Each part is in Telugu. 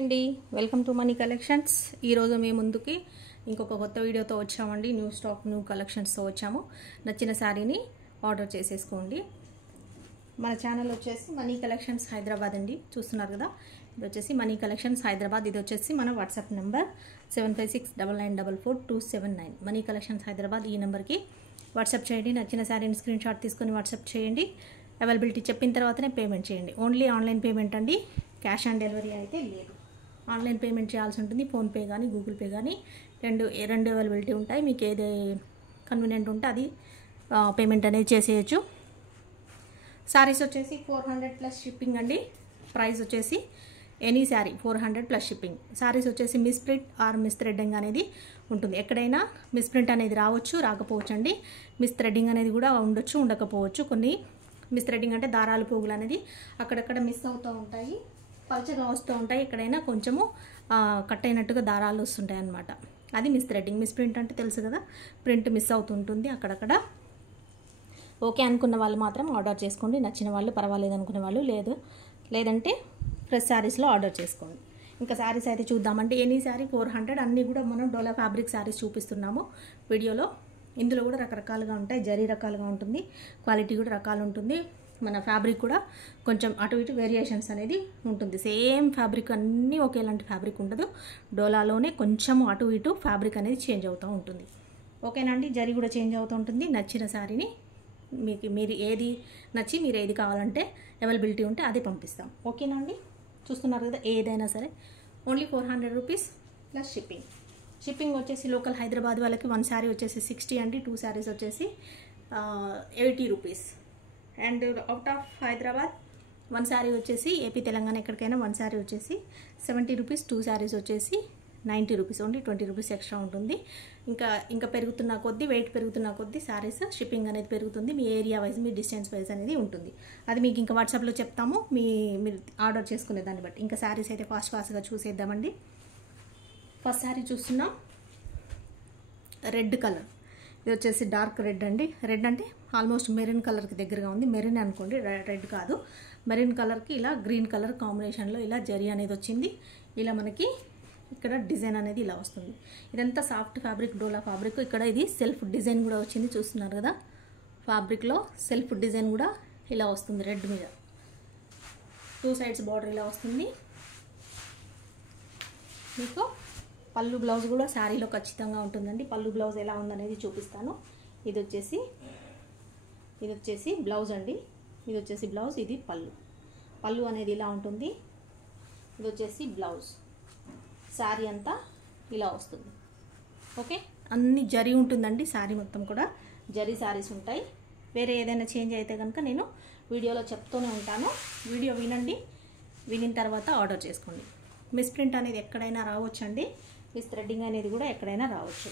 అండి, వెల్కమ్ టు మనీ కలెక్షన్స్. ఈరోజు మేము ముందుకి ఇంకొక కొత్త వీడియోతో వచ్చామండి. న్యూ స్టాక్, న్యూ కలెక్షన్స్తో వచ్చాము. నచ్చిన శారీని ఆర్డర్ చేసేసుకోండి. మన ఛానల్ వచ్చేసి మనీ కలెక్షన్స్ హైదరాబాద్ అండి. చూస్తున్నారు కదా, ఇది వచ్చేసి మనీ కలెక్షన్స్ హైదరాబాద్. ఇది వచ్చేసి మన WhatsApp number 7569944279. Money collections Hyderabad. ఈ నెంబర్కి వాట్సాప్ చేయండి. నచ్చిన శారీని స్క్రీన్ షాట్ తీసుకొని వాట్సాప్ చేయండి. అవైలబిలిటీ చెప్పిన తర్వాతనే పేమెంట్ చేయండి. ఓన్లీ ఆన్లైన్ పేమెంట్ అండి, క్యాష్ ఆన్ డెలివరీ అయితే లేదు. ఆన్లైన్ పేమెంట్ చేయాల్సి ఉంటుంది. ఫోన్పే కానీ గూగుల్ పే కానీ రెండు అవైలబిలిటీ ఉంటాయి. మీకు ఏది కన్వీనియంట్ ఉంటే అది పేమెంట్ అనేది చేసేయచ్చు. శారీస్ వచ్చేసి 400 ప్లస్ షిప్పింగ్ అండి. ప్రైస్ వచ్చేసి any sari 400 plus shipping. Saris వచ్చేసి miss print or miss threading అనేది ఉంటుంది. ఎక్కడైనా మిస్ ప్రింట్ అనేది రావచ్చు, రాకపోవచ్చు అండి. మిస్ థ్రెడ్డింగ్ అనేది కూడా ఉండొచ్చు, ఉండకపోవచ్చు. కొన్ని మిస్ థ్రెడ్డింగ్ అంటే దారాలు పోగులు అనేది అక్కడక్కడ మిస్ అవుతూ ఉంటాయి, పలచగా వస్తూ ఉంటాయి. ఎక్కడైనా కొంచెము కట్ అయినట్టుగా దారాలు వస్తుంటాయి అన్నమాట. అది మిస్ థ్రెడ్డింగ్. మిస్ ప్రింట్ అంటే తెలుసు కదా, ప్రింట్ మిస్ అవుతుంటుంది అక్కడక్కడ. ఓకే అనుకున్న వాళ్ళు మాత్రం ఆర్డర్ చేసుకోండి. నచ్చిన వాళ్ళు, పర్వాలేదు అనుకునే వాళ్ళు లేదంటే ఫ్రెష్ శారీస్లో ఆర్డర్ చేసుకోండి. ఇంకా శారీస్ అయితే చూద్దామంటే ఎనీ శారీ 400. అన్నీ కూడా మనం డోలా ఫ్యాబ్రిక్ శారీస్ చూపిస్తున్నాము వీడియోలో. ఇందులో కూడా రకరకాలుగా ఉంటాయి. జరీ రకాలుగా ఉంటుంది, క్వాలిటీ కూడా రకాలు ఉంటుంది. మన ఫ్యాబ్రిక్ కూడా కొంచెం అటు ఇటు వేరియేషన్స్ అనేది ఉంటుంది. సేమ్ ఫ్యాబ్రిక్ అన్నీ ఒకేలాంటి ఫ్యాబ్రిక్ ఉండదు. డోలాలోనే కొంచెం అటు ఇటు ఫ్యాబ్రిక్ అనేది చేంజ్ అవుతూ ఉంటుంది. ఓకేనా అండి. జరీ కూడా చేంజ్ అవుతూ ఉంటుంది. నచ్చిన శారీని మీరు ఏది నచ్చి మీరు ఏది కావాలంటే అవైలబిలిటీ ఉంటే అది పంపిస్తాం. ఓకేనా అండి. చూస్తున్నారు కదా, ఏదైనా సరే only 400 rupees plus shipping. Shipping వచ్చేసి లోకల్ హైదరాబాద్ వాళ్ళకి 1 శారీ వచ్చేసి 60 అండి. 2 శారీస్ వచ్చేసి 80 rupees. And out of Hyderabad 1 sari వచ్చేసి ఏపీ తెలంగాణ ఎక్కడికైనా 1 శారీ వచ్చేసి 70 రూపీస్. 2 శారీస్ వచ్చేసి 90 రూపీస్. ఓన్లీ 20 రూపీస్ ఎక్స్ట్రా ఉంటుంది. ఇంకా పెరుగుతున్న కొద్దీ, వెయిట్ పెరుగుతున్న కొద్దీ శారీస్ షిప్పింగ్ అనేది పెరుగుతుంది. మీ ఏరియా వైజ్, మీ డిస్టెన్స్ వైజ్ అనేది ఉంటుంది. అది మీకు ఇంకా వాట్సాప్లో చెప్తాము, మీరు ఆర్డర్ చేసుకునే దాన్ని బట్టి. ఇంకా శారీస్ అయితే ఫాస్ట్గా చూసేద్దామండి. ఫస్ట్ శారీ చూస్తున్నాం, రెడ్ కలర్. ఇది వచ్చేసి డార్క్ రెడ్ అండి. రెడ్ అంటే ఆల్మోస్ట్ మెరూన్ కలర్కి దగ్గరగా ఉంది. మెరూన్ అనుకోండి, రెడ్ కాదు. మెరూన్ కలర్కి ఇలా గ్రీన్ కలర్ కాంబినేషన్లో ఇలా జరీ అనేది వచ్చింది. ఇలా మనకి ఇక్కడ డిజైన్ అనేది ఇలా వస్తుంది. ఇదంతా సాఫ్ట్ ఫ్యాబ్రిక్, డోలా ఫ్యాబ్రిక్. ఇక్కడ ఇది సెల్ఫ్ డిజైన్ కూడా వచ్చింది. చూస్తున్నారు కదా, ఫ్యాబ్రిక్లో సెల్ఫ్ డిజైన్ కూడా ఇలా వస్తుంది. రెడ్ మీద 2 సైడ్స్ బార్డర్ ఇలా వస్తుంది. మీకు పళ్ళు బ్లౌజ్ కూడా శారీలో ఖచ్చితంగా ఉంటుందండి. పళ్ళు బ్లౌజ్ ఎలా ఉందనేది చూపిస్తాను. ఇది వచ్చేసి బ్లౌజ్ అండి. ఇది వచ్చేసి బ్లౌజ్, ఇది పళ్ళు అనేది ఇలా ఉంటుంది. ఇది వచ్చేసి బ్లౌజ్. శారీ అంతా ఇలా వస్తుంది. ఓకే, అన్ని జరీ ఉంటుందండి. శారీ మొత్తం కూడా జరీ శారీస్ ఉంటాయి. వేరే ఏదైనా చేంజ్ అయితే కనుక నేను వీడియోలో చెప్తూనే ఉంటాను. వీడియో వినండి, వినిన తర్వాత ఆర్డర్ చేసుకోండి. మిస్ ప్రింట్ అనేది ఎక్కడైనా రావచ్చండి. మిస్ థ్రెడ్డింగ్ అనేది కూడా ఎక్కడైనా రావచ్చు.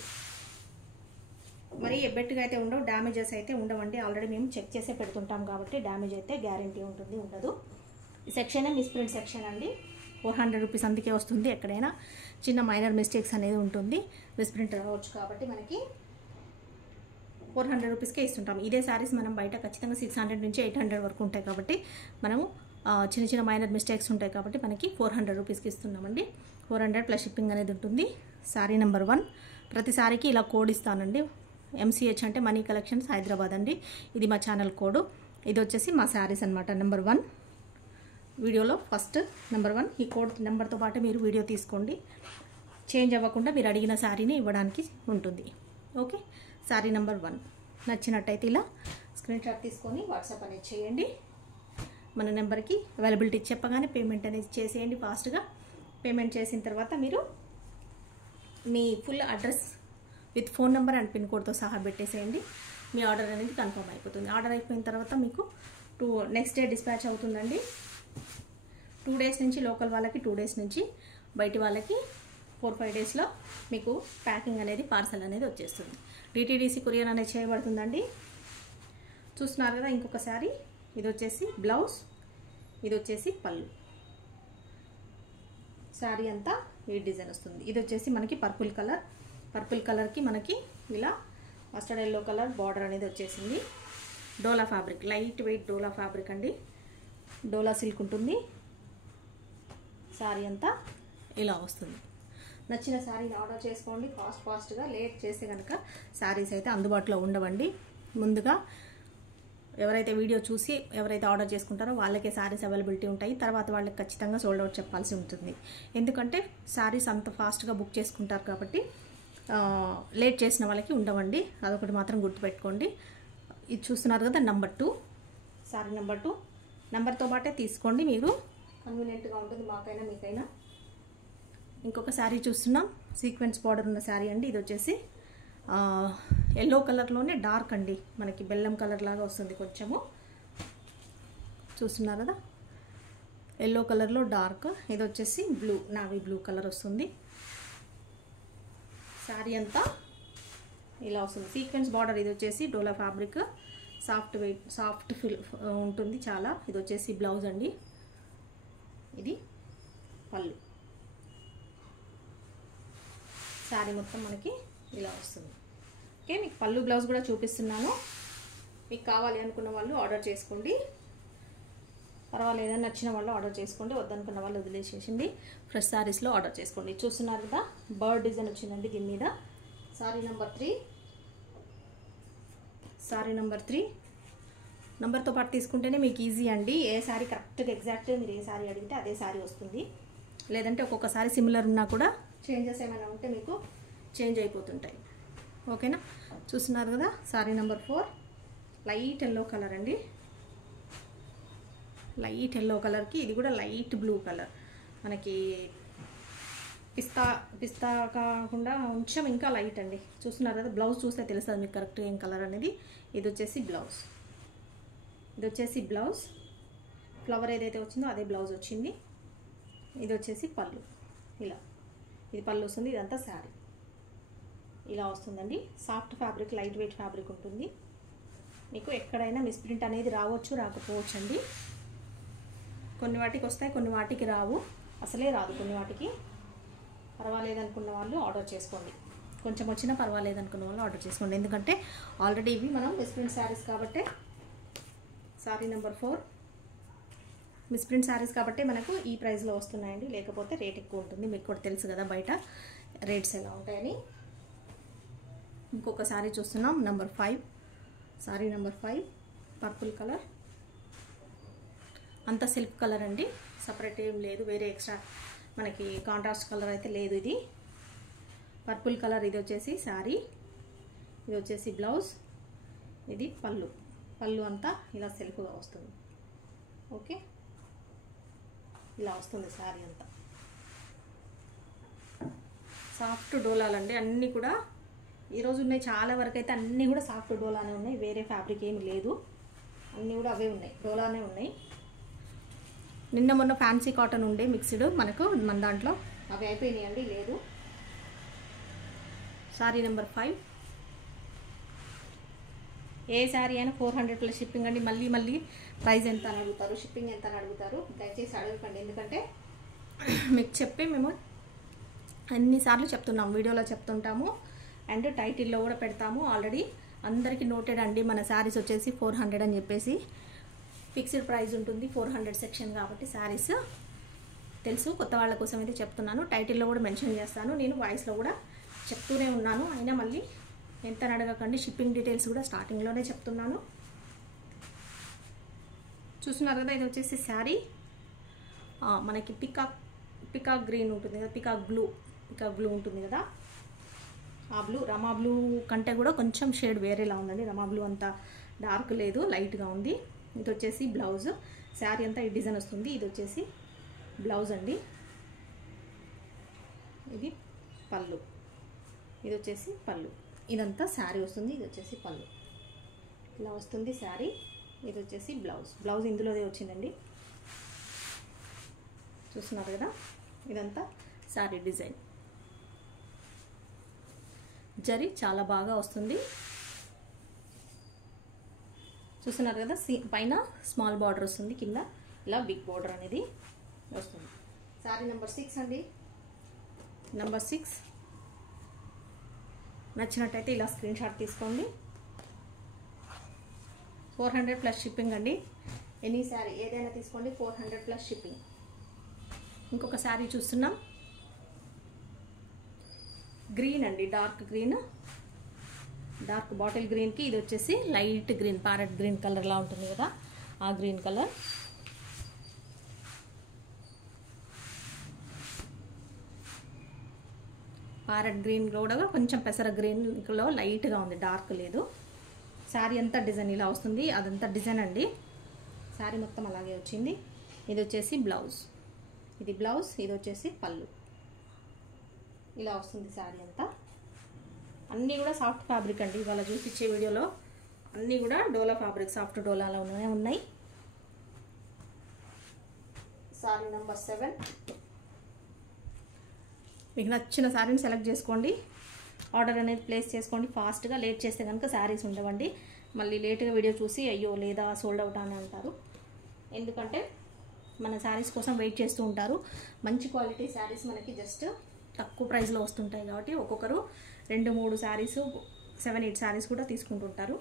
మరి ఎబ్బెట్టుగా అయితే ఉండవు, డ్యామేజెస్ అయితే ఉండవండి. ఆల్రెడీ మేము చెక్ చేసే పెడుతుంటాం కాబట్టి డ్యామేజ్ అయితే గ్యారంటీ ఉంటుంది, ఉండదు. ఈ సెక్షనే మిస్ ప్రింట్ సెక్షన్ అండి. 400 రూపీస్ అందుకే వస్తుంది. ఎక్కడైనా చిన్న మైనర్ మిస్టేక్స్ అనేది ఉంటుంది, మిస్ ప్రింట్ రావచ్చు. కాబట్టి మనకి 400 రూపీస్కే ఇస్తుంటాం. ఇదే శారీస్ మనం బయట ఖచ్చితంగా 600 నుంచి 800 వరకు ఉంటాయి. కాబట్టి మనము చిన్న మైనర్ మిస్టేక్స్ ఉంటాయి కాబట్టి మనకి 400 రూపీస్కి ఇస్తున్నామండి. 400 ప్లస్ షిప్పింగ్ అనేది ఉంటుంది. శారీ నెంబర్ 1. ప్రతి శారీకి ఇలా కోడ్ ఇస్తానండి. MCH అంటే మనీ కలెక్షన్స్ హైదరాబాద్ అండి. ఇది మా ఛానల్ కోడ్. ఇది వచ్చేసి మా శారీస్ అనమాట. నెంబర్ 1 వీడియోలో ఫస్ట్ నెంబర్ 1. ఈ కోడ్ నెంబర్తో పాటు మీరు వీడియో తీసుకోండి. చేంజ్ అవ్వకుండా మీరు అడిగిన శారీని ఇవ్వడానికి ఉంటుంది. ఓకే, శారీ నెంబర్ 1 నచ్చినట్టయితే ఇలా స్క్రీన్ షాట్ తీసుకొని వాట్సాప్ అనేది చేయండి. మన నెంబర్కి అవైలబిలిటీ చెప్పగానే పేమెంట్ అనేది చేసేయండి ఫాస్ట్గా. పేమెంట్ చేసిన తర్వాత మీరు మీ full address with phone number and pin కోడ్తో సహా పెట్టేసేయండి. మీ ఆర్డర్ అనేది కన్ఫర్మ్ అయిపోతుంది. ఆర్డర్ అయిపోయిన తర్వాత మీకు నెక్స్ట్ డే డిస్పాచ్ అవుతుందండి. 2 డేస్ నుంచి లోకల్ వాళ్ళకి, 2 డేస్ నుంచి బయటి వాళ్ళకి 4-5 డేస్లో మీకు ప్యాకింగ్ అనేది, పార్సల్ అనేది వచ్చేస్తుంది. DTDC కొరియర్ అనేది చేయబడుతుందండి. చూస్తున్నారు కదా, ఇంకొక శారీ. ఇది వచ్చేసి బ్లౌజ్, ఇది వచ్చేసి పళ్ళు. శారీ అంతా ఈ డిజైన్ వస్తుంది. ఇది వచ్చేసి మనకి పర్పుల్ కలర్కి మనకి ఇలా మస్టర్డ్ ఎల్లో కలర్ బార్డర్ అనేది వచ్చేసింది. డోలా ఫ్యాబ్రిక్, లైట్ వెయిట్ డోలా ఫ్యాబ్రిక్ అండి. డోలా సిల్క్ ఉంటుంది. శారీ అంతా ఇలా వస్తుంది. నచ్చిన శారీని ఆర్డర్ చేసుకోండి ఫాస్ట్గా. లేట్ చేస్తే కనుక శారీస్ అయితే అందుబాటులో ఉండవండి. ముందుగా ఎవరైతే వీడియో చూసి ఎవరైతే ఆర్డర్ చేసుకుంటారో వాళ్ళకే శారీస్ అవైలబిలిటీ ఉంటాయి. తర్వాత వాళ్ళకి ఖచ్చితంగా సోల్డ్ అవుట్ చెప్పాల్సి ఉంటుంది. ఎందుకంటే శారీస్ అంత ఫాస్ట్గా బుక్ చేసుకుంటారు కాబట్టి లేట్ చేసిన వాళ్ళకి ఉండవండి. అదొకటి మాత్రం గుర్తుపెట్టుకోండి. ఇది చూస్తున్నారు కదా నెంబర్ 2 శారీ నెంబర్ 2 నెంబర్తో పాటే తీసుకోండి, మీరు కన్వీనియంట్గా ఉంటుంది మాకైనా మీకైనా. ఇంకొక శారీ చూస్తున్నాం, సీక్వెన్స్ బార్డర్ ఉన్న శారీ అండి. ఇది వచ్చేసి ఎల్లో కలర్లోనే డార్క్ అండి, మనకి బెల్లం కలర్ లాగా వస్తుంది కొంచెము. చూస్తున్నారు కదా ఎల్లో కలర్లో డార్క్. ఇది వచ్చేసి బ్లూ, నావీ బ్లూ కలర్ వస్తుంది. శారీ అంతా ఇలా వస్తుంది. Sequence border. ఇది వచ్చేసి డోలా ఫ్యాబ్రిక్, సాఫ్ట్ ఫిల్ ఉంటుంది చాలా. ఇది వచ్చేసి బ్లౌజ్ అండి, ఇది పళ్ళు. శారీ మొత్తం మనకి ఇలా వస్తుంది. ఓకే, మీకు పళ్ళు బ్లౌజ్ కూడా చూపిస్తున్నాను. మీకు కావాలి అనుకున్న వాళ్ళు ఆర్డర్ చేసుకోండి, పర్వాలేదని నచ్చిన వాళ్ళు ఆర్డర్ చేసుకోండి, వద్దనుకున్న వాళ్ళు వదిలేసేసింది. ఫ్రెష్ శారీస్లో ఆర్డర్ చేసుకోండి. చూస్తున్నారు కదా బర్డ్ డిజైన్ వచ్చిందండి దీని మీద. శారీ నెంబర్ 3 శారీ నెంబర్ 3 నెంబర్తో పాటు తీసుకుంటేనే మీకు ఈజీ అండి. ఏ శారీ కరెక్ట్గా ఎగ్జాక్ట్గా మీరు ఏ శారీ అడిగితే అదే శారీ వస్తుంది. లేదంటే ఒక్కొక్కసారి సిమిలర్ ఉన్నా కూడా చేంజెస్ ఏమైనా ఉంటే మీకు చేంజ్ అయిపోతుంటాయి. ఓకేనా, చూస్తున్నారు కదా sari number 4 light yellow colour అండి. లైట్ ఎల్లో కలర్కి ఇది కూడా లైట్ బ్లూ కలర్, మనకి పిస్తా కాకుండా కొంచెం ఇంకా లైట్ అండి. చూస్తున్నారు కదా, బ్లౌజ్ చూస్తే తెలుస్తుంది మీకు కరెక్ట్గా ఏం కలర్ అనేది. ఇది వచ్చేసి బ్లౌజ్, ఇది వచ్చేసి బ్లౌజ్. ఫ్లవర్ ఏదైతే వచ్చిందో అదే బ్లౌజ్ వచ్చింది. ఇది వచ్చేసి పళ్ళు, ఇలా ఇది పళ్ళు వస్తుంది. ఇదంతా శారీ ఇలా వస్తుందండి. Soft fabric, light weight fabric ఉంటుంది. మీకు ఎక్కడైనా మిస్ప్రింట్ అనేది రావచ్చు, రాకపోవచ్చు అండి. కొన్ని వాటికి వస్తాయి, కొన్ని వాటికి రావు, అసలే రాదు కొన్ని వాటికి. పర్వాలేదనుకున్న వాళ్ళు ఆర్డర్ చేసుకోండి, కొంచెం వచ్చినా పర్వాలేదనుకున్న వాళ్ళు ఆర్డర్ చేసుకోండి. ఎందుకంటే ఆల్రెడీ ఇవి మనం మిస్ప్రింట్ శారీస్ కాబట్టి. శారీ నెంబర్ 4 మిస్ప్రింట్ శారీస్ కాబట్టి మనకు ఈ ప్రైస్లో వస్తున్నాయండి. లేకపోతే రేట్ ఎక్కువ ఉంటుంది. మీకు కూడా తెలుసు కదా బయట రేట్స్ ఎలా ఉంటాయని. ఇంకొక శారీ చూస్తున్నాం number 5 sari number 5 purple colour. అంతా సిల్క్ కలర్ అండి, సపరేట్ ఏం లేదు, వేరే ఎక్స్ట్రా మనకి కాంట్రాస్ట్ కలర్ అయితే లేదు. ఇది పర్పుల్ కలర్. ఇది వచ్చేసి శారీ, ఇది వచ్చేసి బ్లౌజ్, ఇది పళ్ళు. పళ్ళు అంతా ఇలా సెల్ఫ్గా వస్తుంది. ఓకే, ఇలా వస్తుంది శారీ అంతా. సాఫ్ట్ డోలాలండి అన్నీ కూడా. ఈరోజు ఉన్నాయి చాలా వరకు అయితే అన్నీ కూడా సాఫ్ట్ డోలానే ఉన్నాయి, వేరే ఫ్యాబ్రిక్ ఏమి లేదు. అన్నీ కూడా అవే ఉన్నాయి, డోలానే ఉన్నాయి. నిన్న మొన్న ఫ్యాన్సీ కాటన్ ఉండే మిక్స్డ్ మనకు మన దాంట్లో, అవి అయిపోయినాయండి, లేదు. శారీ నెంబర్ 5 ఏ శారీ అయినా 400+ షిప్పింగ్ అండి. మళ్ళీ ప్రైస్ ఎంత అని అడుగుతారు, షిప్పింగ్ ఎంత అని అడుగుతారు. దయచేసి అడగకండి, ఎందుకంటే మీకు చెప్పి మేము అన్నిసార్లు చెప్తున్నాము, వీడియోలో చెప్తుంటాము అండ్ టైటిల్లో కూడా పెడతాము. ఆల్రెడీ అందరికీ నోటెడ్ అండి. మన శారీస్ వచ్చేసి 400 అని చెప్పేసి ఫిక్స్డ్ ప్రైస్ ఉంటుంది. 400 సెక్షన్ కాబట్టి శారీస్ తెలుసు. కొత్త వాళ్ళ కోసం అయితే చెప్తున్నాను. టైటిల్లో కూడా మెన్షన్ చేస్తాను, నేను వాయిస్లో కూడా చెప్తూనే ఉన్నాను. అయినా మళ్ళీ ఎంత అని అడగకండి. షిప్పింగ్ డీటెయిల్స్ కూడా స్టార్టింగ్లోనే చెప్తున్నాను. చూస్తున్నారు కదా, ఇది వచ్చేసి శారీ మనకి పికాక్ గ్రీన్ ఉంటుంది కదా, పికాక్ బ్లూ ఉంటుంది కదా. ఆ బ్లూ రమా బ్లూ కంటే కూడా కొంచెం షేడ్ వేరేలా ఉందండి. రమా బ్లూ అంత డార్క్ లేదు, లైట్గా ఉంది. ఇది వచ్చేసి బ్లౌజ్. శారీ అంతా ఈ డిజైన్ వస్తుంది. ఇది వచ్చేసి బ్లౌజ్ అండి, ఇది పళ్ళు, ఇది వచ్చేసి పళ్ళు. ఇదంతా శారీ వస్తుంది. ఇది వచ్చేసి పళ్ళు, ఇలా వస్తుంది శారీ. ఇది వచ్చేసి బ్లౌజ్ ఇందులోదే వచ్చిందండి. చూస్తున్నారు కదా, ఇదంతా శారీ డిజైన్. జరీ చాలా బాగా వస్తుంది. చూస్తున్నారు కదా, పైన స్మాల్ బార్డర్ వస్తుంది, కింద ఇలా బిగ్ బార్డర్ అనేది వస్తుంది. శారీ నెంబర్ 6 అండి. నెంబర్ 6 నచ్చినట్టయితే ఇలా స్క్రీన్ షాట్ తీసుకోండి. 400+ షిప్పింగ్ అండి. ఎనీ శారీ ఏదైనా తీసుకోండి, 400+ షిప్పింగ్. ఇంకొక శారీ చూస్తున్నాం, గ్రీన్ అండి, డార్క్ గ్రీన్, డార్క్ బాటిల్ గ్రీన్కి ఇది వచ్చేసి లైట్ గ్రీన్, ప్యారెట్ గ్రీన్ కలర్లా ఉంటుంది కదా, ఆ గ్రీన్ కలర్. ప్యారెట్ గ్రీన్ కూడా కొంచెం పెసర గ్రీన్లో లైట్గా ఉంది, డార్క్ లేదు. శారీ అంతా డిజైన్ ఇలా వస్తుంది, అదంతా డిజైన్ అండి. శారీ మొత్తం అలాగే వచ్చింది. ఇది వచ్చేసి బ్లౌజ్, ఇది బ్లౌజ్, ఇది వచ్చేసి పళ్ళు. ఇలా వస్తుంది శారీ అంతా. అన్నీ కూడా సాఫ్ట్ ఫ్యాబ్రిక్ అండి. ఇవాళ చూపించే వీడియోలో అన్నీ కూడా డోలా ఫ్యాబ్రిక్, సాఫ్ట్ డోలాలో ఉన్నాయి. శారీ నెంబర్ 7. మీకు నచ్చిన శారీని సెలెక్ట్ చేసుకోండి, ఆర్డర్ అనేది ప్లేస్ చేసుకోండి ఫాస్ట్గా. లేట్ చేస్తే కనుక శారీస్ ఉండవండి. మళ్ళీ లేట్గా వీడియో చూసి అయ్యో లేదా సోల్డ్ అవుట్ అని అంటారు. ఎందుకంటే మన శారీస్ కోసం వెయిట్ చేస్తూ ఉంటారు. మంచి క్వాలిటీ శారీస్ మనకి జస్ట్ తక్కువ ప్రైస్లో వస్తుంటాయి కాబట్టి ఒక్కొక్కరు 2-3 శారీస్, 7-8 శారీస్ కూడా తీసుకుంటుంటారు.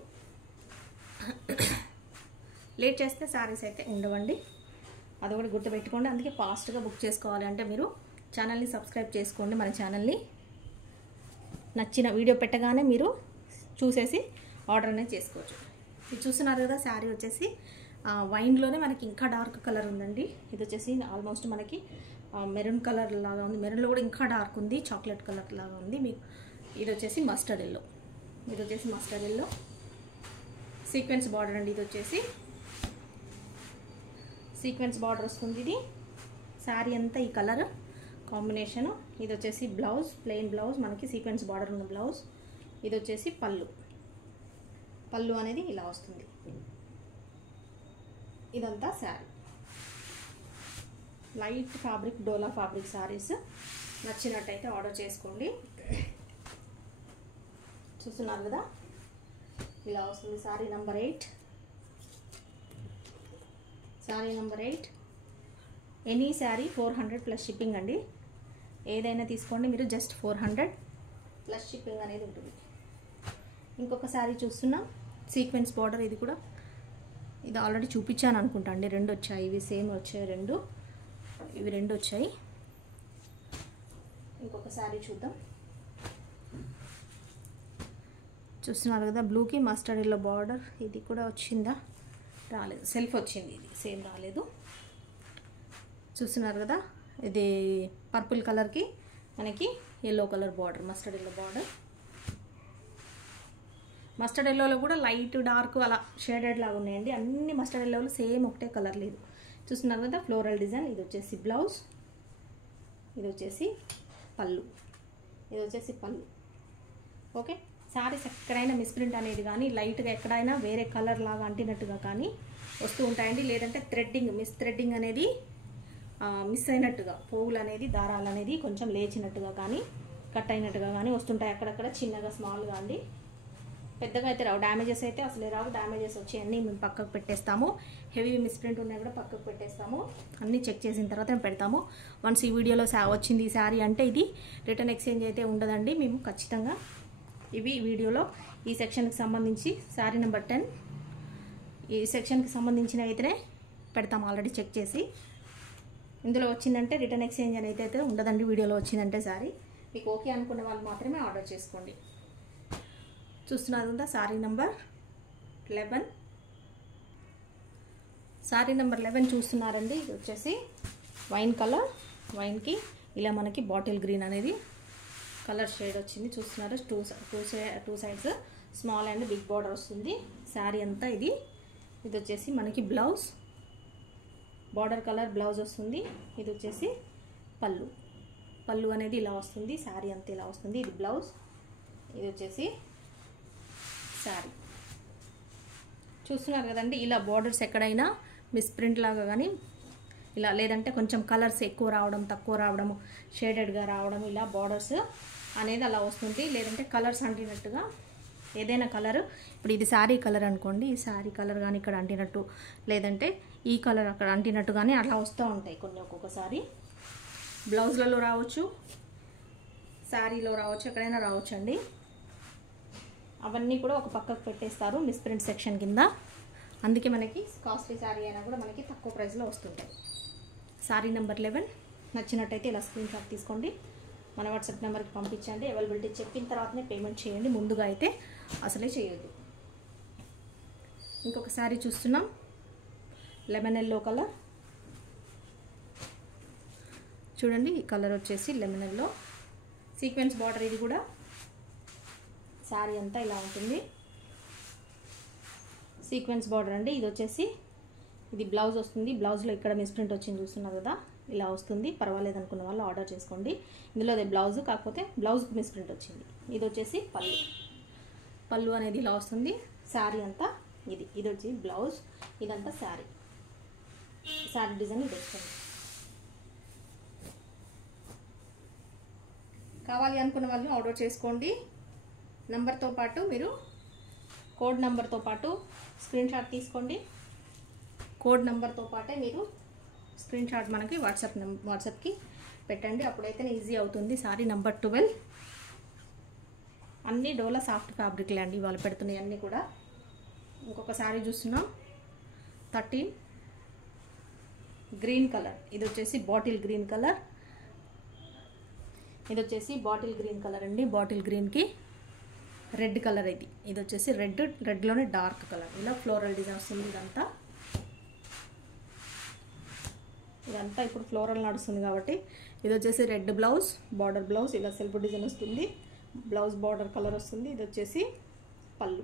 లేట్ చేస్తే శారీస్ అయితే ఉండవండి, అది కూడా గుర్తుపెట్టుకోండి. అందుకే ఫాస్ట్గా బుక్ చేసుకోవాలి అంటే మీరు ఛానల్ని సబ్స్క్రైబ్ చేసుకోండి. మన ఛానల్ని నచ్చిన వీడియో పెట్టగానే మీరు చూసేసి ఆర్డర్ అనేది చేసుకోవచ్చు. ఇది చూస్తున్నారు కదా, శారీ వచ్చేసి వైన్లోనే మనకి ఇంకా డార్క్ కలర్ ఉందండి. ఇది వచ్చేసి ఆల్మోస్ట్ మనకి మెరూన్ కలర్ లాగా ఉంది, మెరూన్లో కూడా ఇంకా డార్క్ ఉంది, చాక్లెట్ కలర్ లాగా ఉంది మీకు. ఇది వచ్చేసి మస్టర్డ్ ఎల్లో, ఇది వచ్చేసి మస్టర్డ్ ఎల్లో సీక్వెన్స్ బార్డర్ అండి. ఇది వచ్చేసి సీక్వెన్స్ బార్డర్ వస్తుంది. ఇది శారీ అంతా ఈ కలర్ కాంబినేషను. ఇది వచ్చేసి బ్లౌజ్, ప్లెయిన్ బ్లౌజ్, మనకి సీక్వెన్స్ బార్డర్ ఉన్న బ్లౌజ్. ఇది వచ్చేసి పళ్ళు, పళ్ళు అనేది ఇలా వస్తుంది. ఇదంతా శారీ. లైట్ ఫ్యాబ్రిక్, డోలా ఫ్యాబ్రిక్ శారీస్ నచ్చినట్టయితే ఆర్డర్ చేసుకోండి. చూస్తున్నారు కదా, ఇలా వస్తుంది sari number 8. Sari number 8. Any sari 400 plus shipping అండి. ఏదైనా తీసుకోండి మీరు, జస్ట్ 400 ప్లస్ షిప్పింగ్ అనేది ఉంటుంది. ఇంకొక శారీ చూస్తున్నాం, సీక్వెన్స్ బార్డర్. ఇది కూడా ఇది ఆల్రెడీ చూపించాను అనుకుంటా అండి. 2 వచ్చాయి, ఇవి సేమ్ వచ్చాయి 2, ఇవి 2 వచ్చాయి. ఇంకొక శారీ చూద్దాం. చూస్తున్నారు కదా, బ్లూకి మస్టర్డ్ ఎల్లో బార్డర్. ఇది కూడా వచ్చిందా, రాలేదు, సెల్ఫ్ వచ్చింది, ఇది సేమ్ రాలేదు. చూస్తున్నారు కదా, ఇది పర్పుల్ కలర్కి మనకి yellow colour border, mustard yellow border. Mustard ఎల్లోలో కూడా లైట్ డార్క్ అలా షేడెడ్ లాగా ఉన్నాయండి. అన్ని మస్టర్డ్ ఎల్లోలు సేమ్ ఒకటే కలర్ లేదు. చూస్తున్నారు కదా, ఫ్లోరల్ డిజైన్. ఇది వచ్చేసి బ్లౌజ్, ఇది వచ్చేసి పళ్ళు, ఇది వచ్చేసి పళ్ళు. ఓకే, శారీస్ ఎక్కడైనా మిస్ప్రింట్ అనేది కానీ లైట్గా ఎక్కడైనా వేరే కలర్ లాగా అంటినట్టుగా కానీ వస్తూ ఉంటాయండి. లేదంటే థ్రెడ్డింగ్, థ్రెడ్డింగ్ అనేది మిస్ అయినట్టుగా, పోగులు అనేది, దారాలు అనేది కొంచెం లేచినట్టుగా కానీ కట్ అయినట్టుగా కానీ వస్తుంటాయి. అక్కడక్కడ చిన్నగా స్మాల్గా అండి, పెద్దగా అయితే రావు. డ్యామేజెస్ అయితే అసలే రావు. డ్యామేజెస్ వచ్చి మేము పక్కకు పెట్టేస్తాము. హెవీ మిస్ప్రింట్ ఉన్నాయి కూడా పక్కకు పెట్టేస్తాము. అన్నీ చెక్ చేసిన తర్వాత మేము పెడతాము. వన్స్ ఈ వీడియోలో వచ్చింది ఈ శారీ అంటే ఇది రిటర్న్ ఎక్స్చేంజ్ అయితే ఉండదండి. మేము ఖచ్చితంగా ఇవి వీడియోలో ఈ సెక్షన్కి సంబంధించి శారీ నెంబర్ 10 ఈ సెక్షన్కి సంబంధించిన అయితేనే పెడతాము, ఆల్రెడీ చెక్ చేసి. ఇందులో వచ్చిందంటే రిటర్న్ ఎక్స్చేంజ్ అనేది అయితే ఉండదండి. వీడియోలో వచ్చిందంటే శారీ మీకు ఓకే అనుకున్న వాళ్ళు మాత్రమే ఆర్డర్ చేసుకోండి. చూస్తున్నారు కదా, శారీ నెంబర్ 11. శారీ నెంబర్ 11 చూస్తున్నారండి. ఇది వచ్చేసి వైన్ కలర్, వైన్కి ఇలా మనకి బాటిల్ గ్రీన్ అనేది కలర్ షేడ్ వచ్చింది. చూస్తున్నారు, two sides small and big border వస్తుంది. శారీ అంతా ఇది వచ్చేసి మనకి బ్లౌజ్, బార్డర్ కలర్ బ్లౌజ్ వస్తుంది. ఇది వచ్చేసి పళ్ళు, పళ్ళు అనేది ఇలా వస్తుంది. శారీ అంతా ఇలా వస్తుంది. ఇది బ్లౌజ్, ఇది వచ్చేసి శారీ. చూస్తున్నారు కదండి, ఇలా బార్డర్స్ ఎక్కడైనా మిస్ప్రింట్ లాగా కానీ ఇలా, లేదంటే కొంచెం కలర్స్ ఎక్కువ రావడం, తక్కువ రావడం, షేడెడ్గా రావడం, ఇలా బార్డర్స్ అనేది అలా వస్తుంది. లేదంటే కలర్స్ అంటినట్టుగా ఏదైనా కలర్, ఇప్పుడు ఇది శారీ కలర్ అనుకోండి, ఈ శారీ కలర్ కానీ ఇక్కడ అంటినట్టు, లేదంటే ఈ కలర్ అక్కడ అంటినట్టు కానీ అట్లా వస్తూ ఉంటాయి కొన్ని. ఒక్కొక్కసారి బ్లౌజ్లలో రావచ్చు, శారీలో రావచ్చు, ఎక్కడైనా రావచ్చు అండి. అవన్నీ కూడా ఒక పక్కకు పెట్టేస్తారు మిస్ప్రింట్ సెక్షన్ కింద. అందుకే మనకి కాస్ట్లీ శారీ అయినా కూడా మనకి తక్కువ ప్రైస్లో వస్తుంటాయి. శారీ నెంబర్ 11 నచ్చినట్టయితే ఇలా స్క్రీన్ షాట్ తీసుకోండి, మన వాట్సాప్ నెంబర్కి పంపించండి. అవైలబిలిటీ చెప్పిన తర్వాతనే పేమెంట్ చేయండి, ముందుగా అయితే అసలే చేయొద్దు. ఇంకొక శారీ చూస్తున్నాం, లెమన్ ఎల్లో కలర్. చూడండి ఈ కలర్ వచ్చేసి లెమన్ ఎల్లో, సీక్వెన్స్ బార్డర్. ఇది కూడా శారీ అంతా ఇలా ఉంటుంది, సీక్వెన్స్ బార్డర్ అండి. ఇది వచ్చేసి ఇది బ్లౌజ్ వస్తుంది. బ్లౌజ్లో ఇక్కడ మిస్ప్రింట్ వచ్చింది చూస్తున్నారు కదా, ఇలా వస్తుంది. పర్వాలేదు అనుకున్న వాళ్ళు ఆర్డర్ చేసుకోండి. ఇందులో అదే బ్లౌజ్, కాకపోతే బ్లౌజ్కి మిస్ప్రింట్ వచ్చింది. ఇది వచ్చేసి పళ్ళు, పళ్ళు అనేది ఇలా వస్తుంది. శారీ అంతా ఇది వచ్చి బ్లౌజ్, ఇదంతా శారీ. శారీ డిజైన్ ఇది వస్తుంది. కావాలి అనుకున్న వాళ్ళు ఆర్డర్ చేసుకోండి. నంబర్తో పాటు మీరు కోడ్ నెంబర్తో పాటు స్క్రీన్ షాట్ తీసుకోండి. కోడ్ నెంబర్తో పాటే మీరు స్క్రీన్ షాట్ మనకి వాట్సాప్కి పెట్టండి, అప్పుడైతేనే ఈజీ అవుతుంది. Sorry number 12. అన్నీ డోలా సాఫ్ట్ ఫ్యాబ్రిక్లే అండి వాళ్ళు పెడుతున్నాయి అన్నీ కూడా. ఇంకొక సారీ చూస్తున్నాం, 13 గ్రీన్ కలర్. ఇది వచ్చేసి బాటిల్ గ్రీన్ కలర్. ఇది వచ్చేసి బాటిల్ గ్రీన్ కలర్ అండి. బాటిల్ గ్రీన్కి రెడ్ కలర్. ఇది వచ్చేసి రెడ్లోనే డార్క్ కలర్. ఇలా ఫ్లోరల్ డిజైన్ వస్తుంది. ఇదంతా ఇప్పుడు ఫ్లోరల్ నడుస్తుంది కాబట్టి ఇది వచ్చేసి రెడ్ బ్లౌజ్, బార్డర్ బ్లౌజ్. ఇలా సెల్ఫ్ డిజైన్ వస్తుంది, బ్లౌజ్ బార్డర్ కలర్ వస్తుంది. ఇది వచ్చేసి పళ్ళు.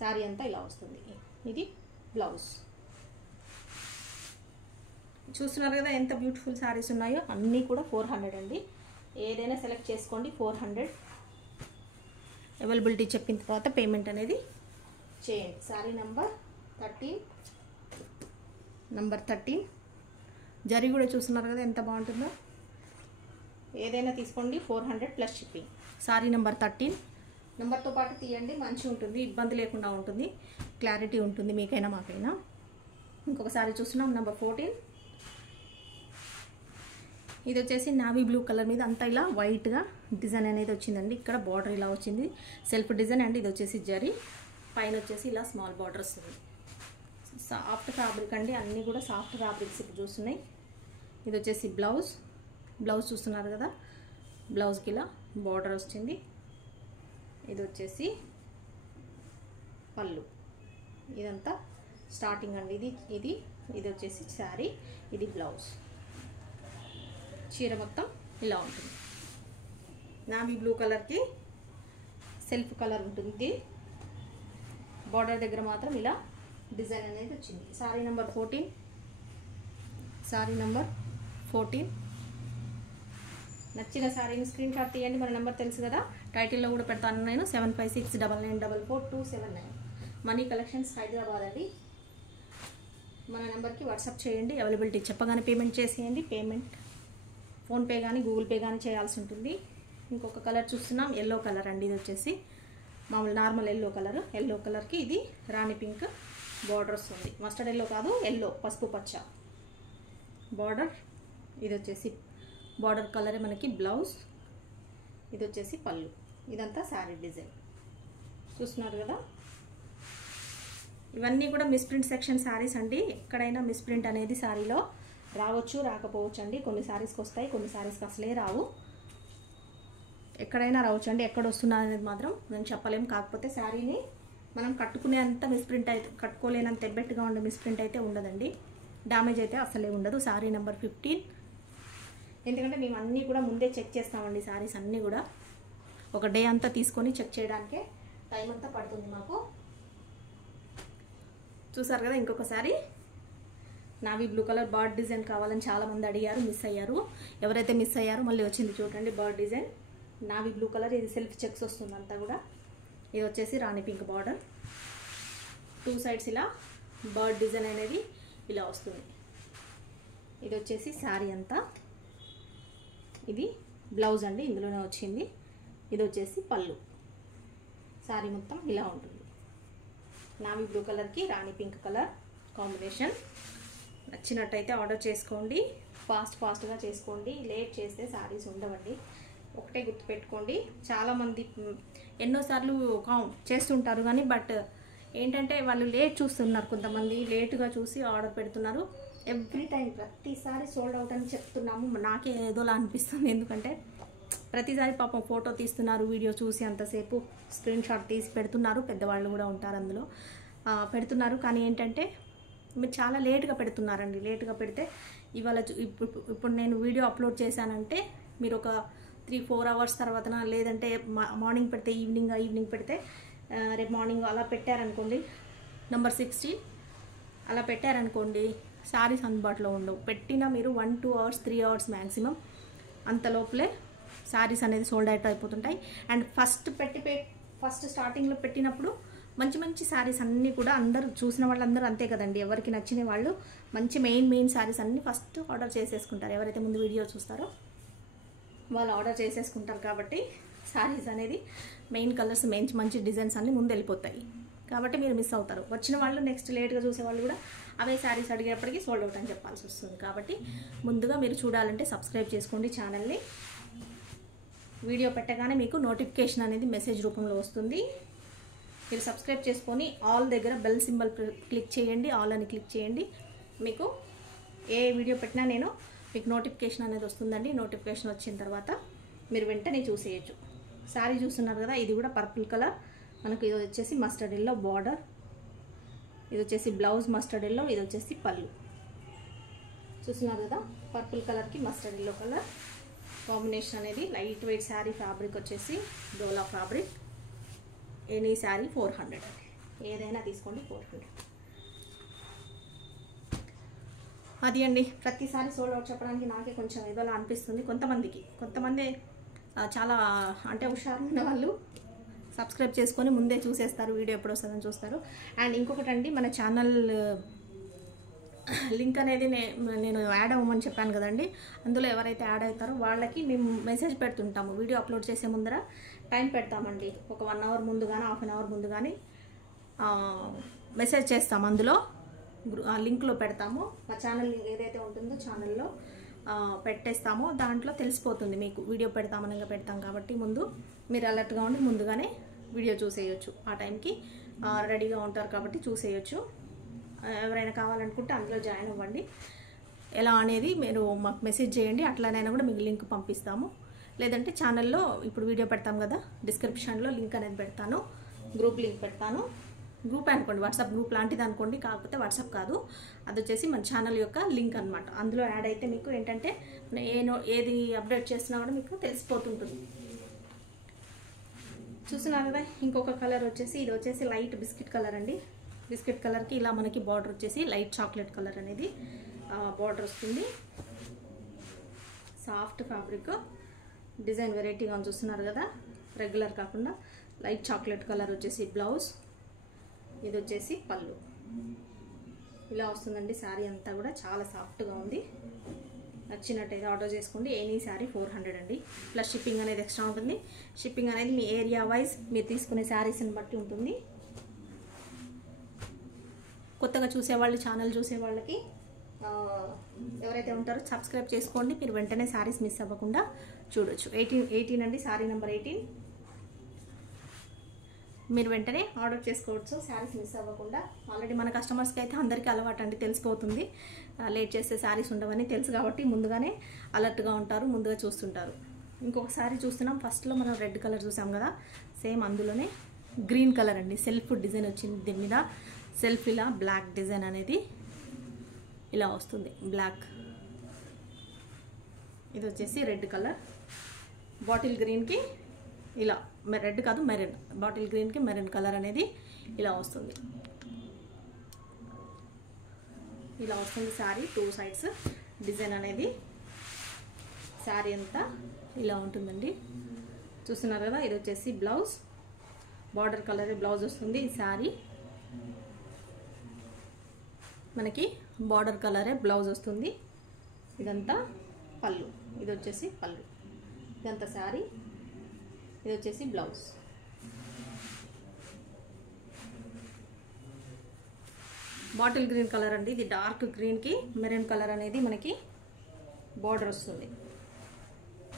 శారీ అంతా ఇలా వస్తుంది. ఇది బ్లౌజ్. చూస్తున్నారు కదా ఎంత బ్యూటిఫుల్ శారీస్ ఉన్నాయో. అన్నీ కూడా 400 అండి. ఏదైనా సెలెక్ట్ చేసుకోండి, 400. అవైలబిలిటీ చెప్పిన తర్వాత పేమెంట్ అనేది చేయండి. శారీ నెంబర్ 13. జరీ కూడా చూస్తున్నారు కదా ఎంత బాగుంటుందో. ఏదైనా తీసుకోండి, 400 ప్లస్ షిప్పింగ్. Sorry number 13. నెంబర్తో పాటు తీయండి, మంచిగా ఉంటుంది, ఇబ్బంది లేకుండా ఉంటుంది, క్లారిటీ ఉంటుంది మీకైనా మాకైనా. ఇంకొక సారీ చూస్తున్నాం, నెంబర్ 14. ఇది వచ్చేసి నావీ బ్లూ కలర్ మీద అంతా ఇలా వైట్గా డిజైన్ అనేది వచ్చిందండి. ఇక్కడ బార్డర్ ఇలా వచ్చింది, సెల్ఫ్ డిజైన్ అండి. ఇది వచ్చేసి జరీ, పైన వచ్చేసి ఇలా స్మాల్ బార్డర్ వస్తుంది. సాఫ్ట్ ఫ్యాబ్రిక్ అండి, అన్నీ కూడా సాఫ్ట్ ఫ్యాబ్రిక్స్ ఇప్పుడు చూస్తున్నాయి. ఇది వచ్చేసి బ్లౌజ్ చూస్తున్నారు కదా, బ్లౌజ్కి ఇలా బార్డర్ వచ్చింది. ఇది వచ్చేసి పళ్ళు. ఇదంతా స్టార్టింగ్ అండి. ఇది వచ్చేసి శారీ, ఇది బ్లౌజ్. చీర మొత్తం ఇలా ఉంటుంది. నావీ బ్లూ కలర్కి సెల్ఫ్ కలర్ ఉంటుంది. బార్డర్ దగ్గర మాత్రం ఇలా డిజైన్ అనేది వచ్చింది. Sorry number 14. Sorry number 14. నచ్చిన సారీని స్క్రీన్ షాట్ తీయండి. మన నెంబర్ తెలుసు కదా, టైటిల్లో కూడా పెడతాను నేను. 7569944279. మనీ కలెక్షన్స్ హైదరాబాద్ అండి. మన నెంబర్కి వాట్సాప్ చేయండి. అవైలబిలిటీ చెప్పగానే పేమెంట్ చేసేయండి. పేమెంట్ ఫోన్పే కానీ గూగుల్ పే కానీ చేయాల్సి ఉంటుంది. ఇంకొక కలర్ చూస్తున్నాం, ఎల్లో కలర్ అండి. ఇది వచ్చేసి మామూలు నార్మల్ ఎల్లో కలర్. ఎల్లో కలర్కి ఇది రాణి పింక్ బార్డర్ వస్తుంది. మస్టర్డ్ ఎల్లో కాదు, ఎల్లో, పసుపు పచ్చ బార్డర్. ఇది వచ్చేసి బార్డర్ కలరే మనకి బ్లౌజ్. ఇది వచ్చేసి పళ్ళు. ఇదంతా శారీ డిజైన్ చూస్తున్నారు కదా. ఇవన్నీ కూడా మిస్ప్రింట్ సెక్షన్ శారీస్ అండి. ఎక్కడైనా మిస్ప్రింట్ అనేది శారీలో రావచ్చు, రాకపోవచ్చు అండి. కొన్ని శారీస్కి వస్తాయి, కొన్ని శారీస్కి అసలే రావు. ఎక్కడైనా రావచ్చు అండి. ఎక్కడ వస్తున్నా అనేది మాత్రం నేను చెప్పలేము. కాకపోతే శారీని మనం కట్టుకునేంత మిస్ప్రింట్ అయితే, కట్టుకోలేనంత ఎబ్బెట్టుగా ఉండే మిస్ప్రింట్ అయితే ఉండదండి. డ్యామేజ్ అయితే అసలే ఉండదు. శారీ నెంబర్ 15. ఎందుకంటే మేము అన్నీ కూడా ముందే చెక్ చేస్తామండి. శారీస్ అన్నీ కూడా ఒక డే అంతా తీసుకొని చెక్ చేయడానికే టైం అంతా పడుతుంది మాకు. చూసారు కదా. ఇంకొక sari navy blue colour bird design కావాలని చాలామంది అడిగారు, మిస్ అయ్యారు. ఎవరైతే మిస్ అయ్యారో మళ్ళీ వచ్చింది చూడండి bird design. Navy blue colour, ఇది సెల్ఫ్ చెక్స్ వస్తుంది అంతా కూడా. ఇది వచ్చేసి రాణి పింక్ బార్డర్, 2 సైడ్స్ ఇలా బర్డ్ డిజైన్ అనేది ఇలా వస్తుంది. ఇది వచ్చేసి శారీ అంతా. ఇది బ్లౌజ్ అండి, ఇందులోనే వచ్చింది. ఇది వచ్చేసి పళ్ళు. శారీ మొత్తం ఇలా ఉంటుంది. నావీ బ్లూ కలర్కి రాణి పింక్ కలర్ కాంబినేషన్. నచ్చినట్టయితే ఆర్డర్ చేసుకోండి. ఫాస్ట్గా చేసుకోండి. లేట్ చేస్తే శారీస్ ఉండవండి. ఒకటే గుర్తుపెట్టుకోండి. చాలామంది ఎన్నోసార్లు చేస్తుంటారు కానీ బట్ ఏంటంటే వాళ్ళు లేట్ చూస్తున్నారు. కొంతమంది లేటుగా చూసి ఆర్డర్ పెడుతున్నారు. ఎవ్రీ టైం ప్రతిసారి సోల్డ్ అవుట్ అని చెప్తున్నాము. నాకే ఏదోలా అనిపిస్తుంది. ఎందుకంటే ప్రతిసారి పాపం ఫోటో తీస్తున్నారు, వీడియో చూసి అంతసేపు స్క్రీన్ షాట్ తీసి పెడుతున్నారు, పెద్దవాళ్ళు కూడా ఉంటారు అందులో పెడుతున్నారు. కానీ ఏంటంటే మీరు చాలా లేట్గా పెడుతున్నారండి. లేట్గా పెడితే ఇవాళ ఇప్పుడు నేను వీడియో అప్లోడ్ చేశానంటే మీరు ఒక 3-4 అవర్స్ తర్వాత, లేదంటే మార్నింగ్ పెడితే ఈవినింగ్ పెడితే రేపు మార్నింగ్ అలా పెట్టారనుకోండి, నెంబర్ 16 అలా పెట్టారనుకోండి, శారీస్ అందుబాటులో ఉండవు. పెట్టినా మీరు 1-2 అవర్స్ 3 అవర్స్ మ్యాక్సిమం, అంత లోపలే శారీస్ అనేది సోల్డ్ అవుట్ అయిపోతుంటాయి. అండ్ ఫస్ట్ స్టార్టింగ్లో పెట్టినప్పుడు మంచి శారీస్ అన్నీ కూడా అందరూ చూసిన వాళ్ళందరూ అంతే కదండి, ఎవరికి నచ్చిన వాళ్ళు మంచి మెయిన్ శారీస్ అన్నీ ఫస్ట్ ఆర్డర్ చేసేసుకుంటారు. ఎవరైతే ముందు వీడియో చూస్తారో వాళ్ళు ఆర్డర్ చేసేసుకుంటారు. కాబట్టి శారీస్ అనేది మెయిన్ కలర్స్ మంచి డిజైన్స్ అన్నీ ముందు వెళ్ళిపోతాయి. కాబట్టి మీరు మిస్ అవుతారు. వచ్చిన వాళ్ళు నెక్స్ట్ లేట్గా చూసే వాళ్ళు కూడా అవే శారీస్ అడిగేటప్పటికి సోల్డ్ అవుట్ అని చెప్పాల్సి వస్తుంది. కాబట్టి ముందుగా మీరు చూడాలంటే సబ్స్క్రైబ్ చేసుకోండి ఛానల్ని. వీడియో పెట్టగానే మీకు నోటిఫికేషన్ అనేది మెసేజ్ రూపంలో వస్తుంది. మీరు సబ్స్క్రైబ్ చేసుకొని ఆల్ దగ్గర బెల్ సింబల్ క్లిక్ చేయండి, ఆల్ అని క్లిక్ చేయండి. మీకు ఏ వీడియో పెట్టినా మీకు నోటిఫికేషన్ అనేది వస్తుందండి. నోటిఫికేషన్ వచ్చిన తర్వాత మీరు వెంటనే చూసేయచ్చు. శారీ చూస్తున్నారు కదా, ఇది కూడా పర్పుల్ కలర్ మనకు. ఇది వచ్చేసి మస్టర్డ్ ఎల్లో బార్డర్, ఇది వచ్చేసి బ్లౌజ్ మస్టర్డ్ ఎల్లో, ఇది వచ్చేసి పళ్ళు. చూస్తున్నారు కదా, పర్పుల్ కలర్కి మస్టర్డ్ ఎల్లో కలర్ కాంబినేషన్ అనేది. లైట్ వెయిట్ శారీ, ఫ్యాబ్రిక్ వచ్చేసి డోలా ఫ్యాబ్రిక్. ఎనీ శారీ 400, ఏదైనా తీసుకోండి 400. అది అండి, ప్రతిసారి సోల్డ్ అవుట్ చెప్పడానికి నాకే కొంచెం ఏదోలా అనిపిస్తుంది. కొంతమంది చాలా అంటే హుషారున్న వాళ్ళు సబ్స్క్రైబ్ చేసుకొని ముందే చూసేస్తారు, వీడియో ఎప్పుడు వస్తుందని చూస్తారు. అండ్ ఇంకొకటి అండి, మన ఛానల్ లింక్ అనేది నేను యాడ్ అవ్వమని చెప్పాను కదండి. అందులో ఎవరైతే యాడ్ అవుతారో వాళ్ళకి మేము మెసేజ్ పెడుతుంటాము. వీడియో అప్లోడ్ చేసే ముందర టైం పెడతామండి, ఒక 1 అవర్ ముందు కానీ హాఫ్ అన్ అవర్ ముందు కానీ మెసేజ్ చేస్తాము. అందులో లింక్లో పెడతాము. మా ఛానల్ ఏదైతే ఉంటుందో ఛానల్లో పెట్టేస్తామో దాంట్లో తెలిసిపోతుంది మీకు. వీడియో పెడతాం కాబట్టి ముందు మీరు అలర్ట్గా ఉండి ముందుగానే వీడియో చూసేయచ్చు. ఆ టైంకి రెడీగా ఉంటారు కాబట్టి చూసేయచ్చు. ఎవరైనా కావాలనుకుంటే అందులో జాయిన్ అవ్వండి. ఎలా అనేది మీరు మాకు మెసేజ్ చేయండి, అట్లానైనా కూడా మీకు లింక్ పంపిస్తాము. లేదంటే ఛానల్లో ఇప్పుడు వీడియో పెడతాం కదా, డిస్క్రిప్షన్లో లింక్ అనేది పెడతాను, గ్రూప్ లింక్ పెడతాను. గ్రూప్ అనుకోండి, వాట్సాప్ గ్రూప్ లాంటిది అనుకోండి, కాకపోతే వాట్సాప్ కాదు, అది వచ్చేసి మన ఛానల్ యొక్క లింక్ అనమాట. అందులో యాడ్ అయితే మీకు ఏంటంటే ఏది అప్డేట్ చేసినా కూడా మీకు తెలిసిపోతుంటుంది. చూస్తున్నారు కదా, ఇంకొక కలర్ వచ్చేసి ఇది వచ్చేసి లైట్ బిస్కెట్ కలర్ అండి. బిస్కెట్ కలర్కి ఇలా మనకి బార్డర్ వచ్చేసి లైట్ చాక్లెట్ కలర్ అనేది బార్డర్ వస్తుంది. సాఫ్ట్ ఫ్యాబ్రిక్, డిజైన్ వెరైటీగా చూస్తున్నారు కదా, రెగ్యులర్ కాకుండా లైట్ చాక్లెట్ కలర్ వచ్చేసి బ్లౌజ్, ఇది వచ్చేసి పళ్ళు. ఇలా వస్తుందండి శారీ అంతా కూడా, చాలా సాఫ్ట్గా ఉంది. నచ్చినట్టయితే ఆర్డర్ చేసుకోండి. ఎనీ శారీ 400 అండి. ప్లస్ షిప్పింగ్ అనేది ఎక్స్ట్రా ఉంటుంది. షిప్పింగ్ అనేది మీ ఏరియా వైజ్ మీరు తీసుకునే శారీస్ని బట్టి ఉంటుంది. కొత్తగా చూసేవాళ్ళు, ఛానల్ చూసేవాళ్ళకి ఎవరైతే ఉంటారో సబ్స్క్రైబ్ చేసుకోండి. మీరు వెంటనే శారీస్ మిస్ అవ్వకుండా చూడొచ్చు. 18 అండి, శారీ నెంబర్ 18. మీరు వెంటనే ఆర్డర్ చేసుకోవచ్చు శారీస్ మిస్ అవ్వకుండా. ఆల్రెడీ మన కస్టమర్స్కి అయితే అందరికీ అలవాటు అండి, తెలిసిపోతుంది. లేట్ చేస్తే శారీస్ ఉండవని తెలుసు కాబట్టి ముందుగానే అలర్ట్గా ఉంటారు, ముందుగా చూస్తుంటారు. ఇంకొక శారీ చూస్తున్నాం. ఫస్ట్లో మనం రెడ్ కలర్ చూసాం కదా, సేమ్ అందులోనే గ్రీన్ కలర్ అండి. సెల్ఫ్ డిజైన్ వచ్చింది దీని మీద. సెల్ఫ్ ఇలా బ్లాక్ డిజైన్ అనేది ఇలా వస్తుంది, బ్లాక్. ఇది వచ్చేసి రెడ్ కలర్, బాటిల్ గ్రీన్కి ఇలా, రెడ్ కాదు మెరూన్, బాటిల్ గ్రీన్కి మెరూన్ కలర్ అనేది ఇలా వస్తుంది. ఇలా వస్తుంది శారీ, 2 సైడ్స్ డిజైన్ అనేది. శారీ అంతా ఇలా ఉంటుందండి. చూస్తున్నారు కదా, ఇది వచ్చేసి బ్లౌజ్, బార్డర్ కలర్ బ్లౌజ్ వస్తుంది. ఈ శారీ మనకి బార్డర్ కలరే బ్లౌజ్ వస్తుంది. ఇదంతా పళ్ళు, ఇది వచ్చేసి పళ్ళు, ఇదంతా శారీ, ఇది వచ్చేసి బ్లౌజ్. బాటిల్ గ్రీన్ కలర్ అండి, ఇది డార్క్ గ్రీన్కి మెరూన్ కలర్ అనేది మనకి బార్డర్ వస్తుంది.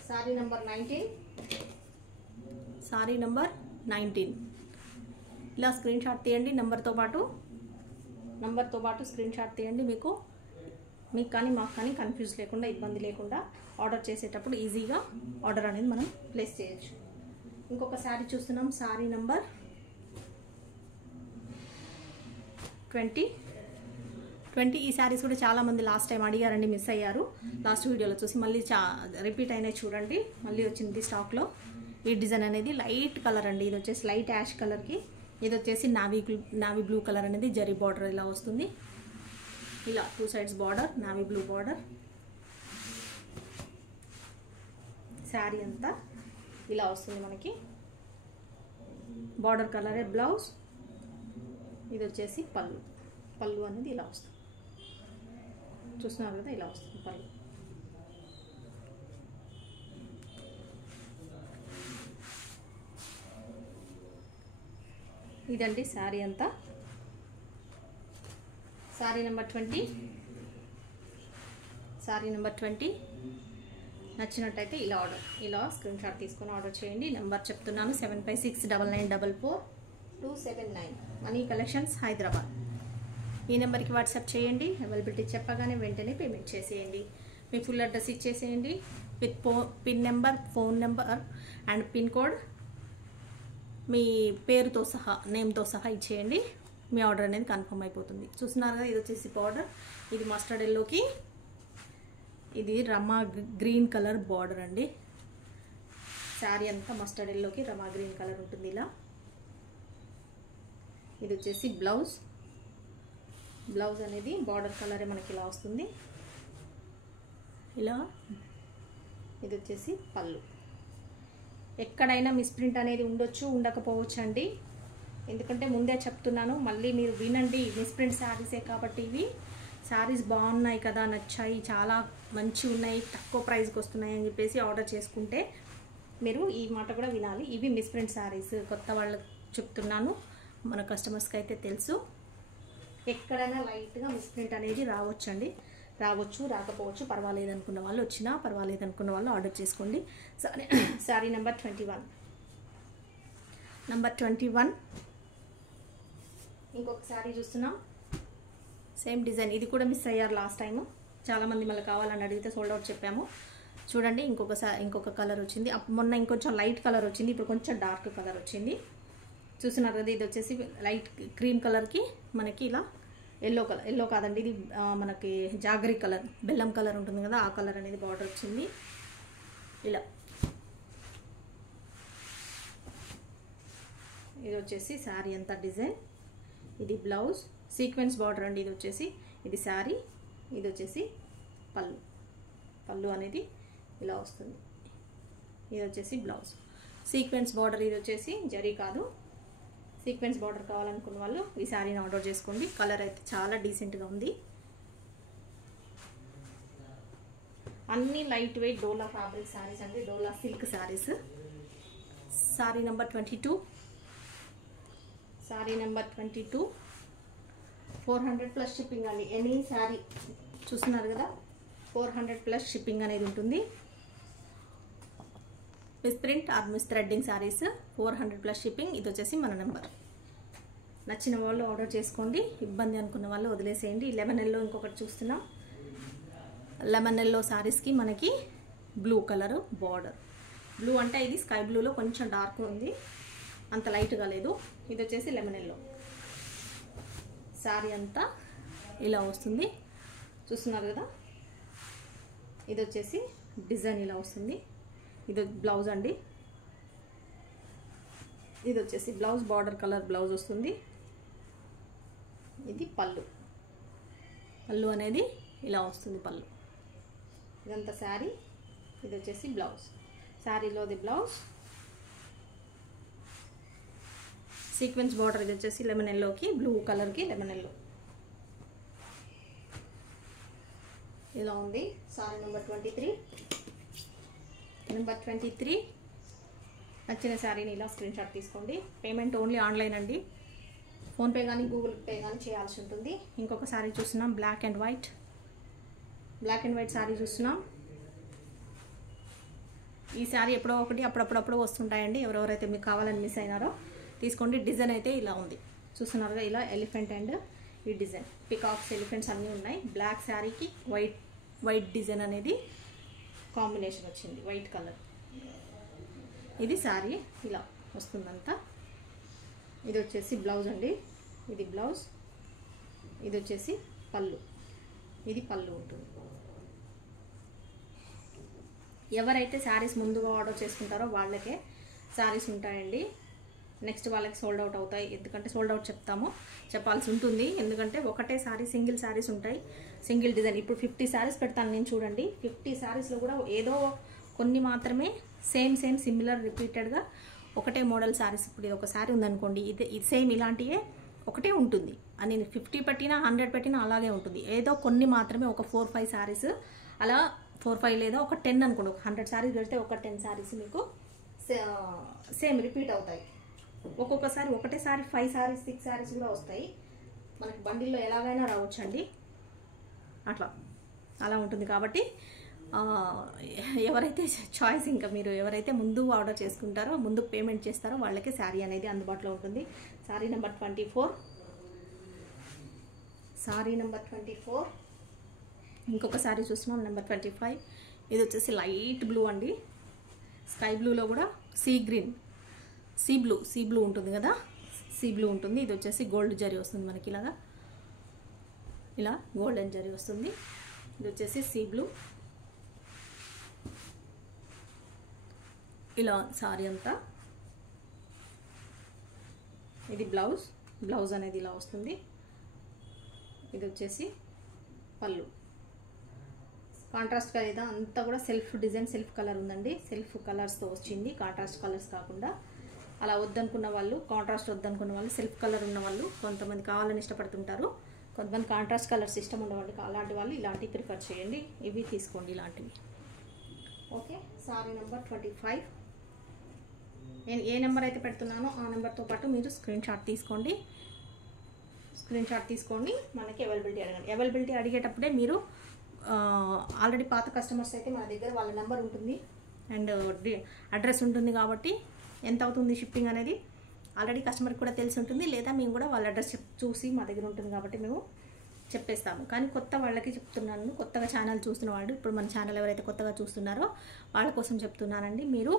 శారీ నెంబర్ 19. శారీ నెంబర్ 19. ఇలా స్క్రీన్ షాట్ తీయండి, నెంబర్తో పాటు స్క్రీన్ షాట్ తీయండి. మీకు కానీ మాకు కానీ కన్ఫ్యూజ్ లేకుండా, ఇబ్బంది లేకుండా ఆర్డర్ చేసేటప్పుడు ఈజీగా ఆర్డర్ అనేది మనం ప్లేస్ చేయొచ్చు. ఇంకొక శారీ చూస్తున్నాం, శారీ నెంబర్ 20. ఈ శారీస్ కూడా చాలామంది లాస్ట్ టైం అడిగారండి, మిస్ అయ్యారు. లాస్ట్ వీడియోలో చూసి మళ్ళీ రిపీట్ అయినాయి చూడండి, మళ్ళీ వచ్చింది స్టాక్లో. ఈ డిజైన్ అనేది లైట్ కలర్ అండి, ఇది వచ్చేసి లైట్ యాష్ కలర్కి, ఇది వచ్చేసి నావీ బ్లూ కలర్ అనేది జరీ బార్డర్ ఇలా వస్తుంది. ఇలా 2 sides border, navy blue border. Sari అంతా ఇలా వస్తుంది మనకి. బార్డర్ కలరే బ్లౌజ్. ఇది వచ్చేసి పళ్ళు అనేది ఇలా వస్తుంది. చూస్తున్నారు కదా, ఇలా వస్తుంది పళ్ళు. ఇదండి శారీ అంతా. శారీ నెంబర్ 20 నచ్చినట్టయితే ఇలా స్క్రీన్ షాట్ తీసుకొని ఆర్డర్ చేయండి. నెంబర్ చెప్తున్నాను, 7569944279. Money collections, Hyderabad. ఈ నెంబర్కి వాట్సాప్ చేయండి. అవైలబిలిటీ చెప్పగానే వెంటనే పేమెంట్ చేసేయండి. మీ ఫుల్ అడ్రస్ ఇచ్చేసేయండి with pin number, phone number and pin code, మీ పేరుతో సహా, నేమ్తో సహా ఇచ్చేయండి. మీ ఆర్డర్ అనేది కన్ఫర్మ్ అయిపోతుంది. చూస్తున్నారు కదా, ఇది వచ్చేసి బార్డర్, ఇది మస్టర్డ్ ఎల్లోకి, ఇది రమా గ్రీన్ కలర్ బార్డర్ అండి. శారీ అంతా మస్టర్డ్ ఎల్లోకి రమా గ్రీన్ కలర్ ఉంటుంది ఇలా. ఇది వచ్చేసి బ్లౌజ్ అనేది బార్డర్ కలరే మనకి ఇలా వస్తుంది ఇలా. ఇది వచ్చేసి పళ్ళు. ఎక్కడైనా మిస్ప్రింట్ అనేది ఉండొచ్చు, ఉండకపోవచ్చు అండి. ఎందుకంటే ముందే చెప్తున్నాను, మళ్ళీ మీరు వినండి. మిస్ప్రింట్ శారీసే కాబట్టి ఇవి శారీస్ బాగున్నాయి కదా, నచ్చాయి, చాలా మంచి ఉన్నాయి, తక్కువ ప్రైస్కి వస్తున్నాయి అని చెప్పేసి ఆర్డర్ చేసుకుంటే మీరు ఈ మాట కూడా వినాలి. ఇవి మిస్ప్రింట్ శారీస్, కొత్త వాళ్ళకి చెప్తున్నాను, మన కస్టమర్స్కి అయితే తెలుసు. ఎక్కడైనా లైట్గా మిస్ప్రింట్ అనేది రావచ్చండి, రాకపోవచ్చు, పర్వాలేదు అనుకున్న వాళ్ళు వచ్చినా పర్వాలేదు అనుకున్న వాళ్ళు ఆర్డర్ చేసుకోండి. శారీ నెంబర్ 21. ఇంకొక శారీ చూస్తున్నాం, సేమ్ డిజైన్. ఇది కూడా మిస్ అయ్యారు లాస్ట్ టైం, చాలామంది మళ్ళీ కావాలని అడిగితే సోల్డ్ అవుట్ చెప్పాము. చూడండి, ఇంకొక కలర్ వచ్చింది. మొన్న ఇంకొంచెం లైట్ కలర్ వచ్చింది, ఇప్పుడు కొంచెం డార్క్ కలర్ వచ్చింది. చూస్తున్నారు కదా, ఇది వచ్చేసి లైట్ క్రీమ్ కలర్కి మనకి ఇలా ఎల్లో కాదండి, ఇది మనకి జాగరీ కలర్, బెల్లం కలర్ ఉంటుంది కదా, ఆ కలర్ అనేది బార్డర్ వచ్చింది ఇలా. ఇది వచ్చేసి శారీ అంతా డిజైన్, ఇది బ్లౌజ్, సీక్వెన్స్ బార్డర్ అండి. ఇది శారీ, ఇది వచ్చేసి పళ్ళు అనేది ఇలా వస్తుంది. ఇది వచ్చేసి బ్లౌజ్, సీక్వెన్స్ బార్డర్. ఇది వచ్చేసి జరీ కాదు, సీక్వెన్స్ బార్డర్ కావాలనుకున్న వాళ్ళు ఈ శారీని ఆర్డర్ చేసుకోండి. కలర్ అయితే చాలా డీసెంట్గా ఉంది. అన్ని లైట్ వెయిట్ డోలా ఫ్యాబ్రిక్ శారీస్ అండి, డోలా silk saris. Sari number 22. 400+ shipping అండి. ఎనీ శారీ చూస్తున్నారు కదా, 400+ షిప్పింగ్ అనేది ఉంటుంది. Miss print or miss threading saris 400+ shipping. ఇది వచ్చేసి మన నెంబర్. నచ్చిన వాళ్ళు ఆర్డర్ చేసుకోండి, ఇబ్బంది అనుకున్న వాళ్ళు వదిలేసేయండి. లెమన్ ఎల్లో ఇంకొకటి చూస్తున్నాం. లెమన్ ఎల్లో శారీస్కి మనకి బ్లూ కలర్ బార్డర్. బ్లూ అంటే ఇది స్కై బ్లూలో కొంచెం డార్క్ ఉంది, అంత లైట్గా లేదు. ఇది వచ్చేసి లెమన్ ఎల్లో. శారీ అంతా ఇలా వస్తుంది, చూస్తున్నారు కదా. ఇది వచ్చేసి డిజైన్ ఇలా వస్తుంది. ఇది బ్లౌజ్ అండి, ఇది వచ్చేసి బ్లౌజ్, బార్డర్ కలర్ బ్లౌజ్ వస్తుంది. ఇది పళ్ళు అనేది ఇలా వస్తుంది పళ్ళు. ఇదంతా శారీ. ఇది వచ్చేసి బ్లౌజ్, శారీలోది బ్లౌజ్, సీక్వెన్స్ బార్డర్. ఇది వచ్చేసి లెమన్ ఎల్లోకి బ్లూ కలర్కి లెమన్ ఎల్లో ఇలా ఉంది. Sorry number 23. నచ్చిన శారీని ఇలా స్క్రీన్ షాట్ తీసుకోండి. పేమెంట్ ఓన్లీ ఆన్లైన్ అండి, ఫోన్పే కానీ గూగుల్ పే కానీ చేయాల్సి ఉంటుంది. ఇంకొక శారీ చూస్తున్నాం, బ్లాక్ అండ్ వైట్ శారీ చూస్తున్నాం. ఈ శారీ ఎప్పుడో ఒకటి అప్పుడప్పుడు వస్తుంటాయండి. ఎవరెవరైతే మీకు కావాలని మిస్ అయినారో తీసుకోండి. డిజైన్ అయితే ఇలా ఉంది, చూస్తున్నారుగా. ఇలా ఎలిఫెంట్ అండ్ ఈ డిజైన్, పికాక్స్, ఎలిఫెంట్స్ అన్నీ ఉన్నాయి. బ్లాక్ శారీకి వైట్ డిజైన్ అనేది కాంబినేషన్ వచ్చింది, వైట్ కలర్. ఇది శారీ ఇలా వస్తుందంతా. ఇది వచ్చేసి బ్లౌజ్ అండి, ఇది బ్లౌజ్. ఇది వచ్చేసి పళ్ళు, ఇది పళ్ళు ఉంటుంది. ఎవరైతే శారీస్ ముందుగా ఆర్డర్ చేసుకుంటారో వాళ్ళకే శారీస్ ఉంటాయండి. నెక్స్ట్ వాళ్ళకి సోల్డ్ అవుట్ అవుతాయి. ఎందుకంటే సోల్డ్ అవుట్ చెప్పాల్సి ఉంటుంది. ఎందుకంటే ఒకటే శారీ, సింగిల్ శారీస్ ఉంటాయి, సింగిల్ డిజైన్. ఇప్పుడు 50 శారీస్ పెడతాను నేను, చూడండి. 50 శారీస్లో కూడా ఏదో కొన్ని మాత్రమే సేమ్ సిమిలర్ రిపీటెడ్గా ఒకటే మోడల్ శారీస్. ఇప్పుడు ఇది ఒక శారీ ఉందనుకోండి, ఇది సేమ్ ఇలాంటివే ఒకటే ఉంటుంది. అని 50 పెట్టినా 100 పెట్టినా అలాగే ఉంటుంది. ఏదో కొన్ని మాత్రమే ఒక 4-5 శారీస్ అలా 4-5 లేదా ఒక 10 అనుకోండి. ఒక 100 శారీస్ పెడితే ఒక 10 శారీస్ మీకు సేమ్ రిపీట్ అవుతాయి. ఒక్కొక్కసారి ఒకటేసారి 5 శారీస్ 6 శారీస్ కూడా వస్తాయి. మనకి బండిల్లో ఎలాగైనా రావచ్చండి, అలా ఉంటుంది. కాబట్టి ఎవరైతే చాయిస్, ఇంకా మీరు ఎవరైతే ముందు ఆర్డర్ చేసుకుంటారో, ముందు పేమెంట్ చేస్తారో వాళ్ళకి శారీ అనేది అందుబాటులో ఉంటుంది. Sari number 24, sari number 24. ఇంకొక శారీ చూస్తున్నాం, నెంబర్ 25. ఇది వచ్చేసి లైట్ బ్లూ అండి, స్కై బ్లూలో కూడా సీ గ్రీన్, సీ బ్లూ ఉంటుంది కదా, సీ బ్లూ ఉంటుంది. ఇది వచ్చేసి గోల్డ్ జరీ వస్తుంది మనకి, ఇలా గోల్డెన్ జరీ వస్తుంది. ఇది వచ్చేసి సీ బ్లూ. ఇలా సారీ అంతా. ఇది బ్లౌజ్ అనేది ఇలా వస్తుంది. ఇది వచ్చేసి పళ్ళు. కాంట్రాస్ట్గా ఇదా అంతా కూడా సెల్ఫ్ డిజైన్, సెల్ఫ్ కలర్ ఉందండి. సెల్ఫ్ కలర్స్తో వచ్చింది, కాంట్రాస్ట్ కలర్స్ కాకుండా. అలా వద్దనుకున్న వాళ్ళు, కాంట్రాస్ట్ వద్దనుకున్న వాళ్ళు, సెల్ఫ్ కలర్ ఉన్న వాళ్ళు, కొంతమంది కావాలని ఇష్టపడుతుంటారు, కొంతమంది కాంట్రాస్ట్ కలర్స్ ఇష్టం ఉండేవాళ్ళు. అలాంటి వాళ్ళు ఇలాంటివి ప్రిఫర్ చేయండి, ఇవి తీసుకోండి ఇలాంటివి. Okay, sorry number 25. నేను ఏ నెంబర్ అయితే పెడుతున్నానో ఆ నెంబర్తో పాటు మీరు స్క్రీన్ షాట్ తీసుకోండి. మనకి అవైలబిలిటీ అడగండి. అవైలబిలిటీ అడిగేటప్పుడే మీరు ఆల్రెడీ పాత కస్టమర్స్ అయితే మన దగ్గర వాళ్ళ నెంబర్ ఉంటుంది అండ్ అడ్రస్ ఉంటుంది. కాబట్టి ఎంత అవుతుంది షిప్పింగ్ అనేది ఆల్రెడీ కస్టమర్కి కూడా తెలిసి ఉంటుంది, లేదా మేము కూడా వాళ్ళ అడ్రస్ చూసి మా దగ్గర ఉంటుంది కాబట్టి మేము చెప్పేస్తాము. కానీ కొత్త వాళ్ళకి చెప్తున్నాను, కొత్తగా ఛానల్ చూస్తున్న వాళ్ళు, ఇప్పుడు మన ఛానల్ ఎవరైతే కొత్తగా చూస్తున్నారో వాళ్ళ కోసం చెప్తున్నానండి. మీరు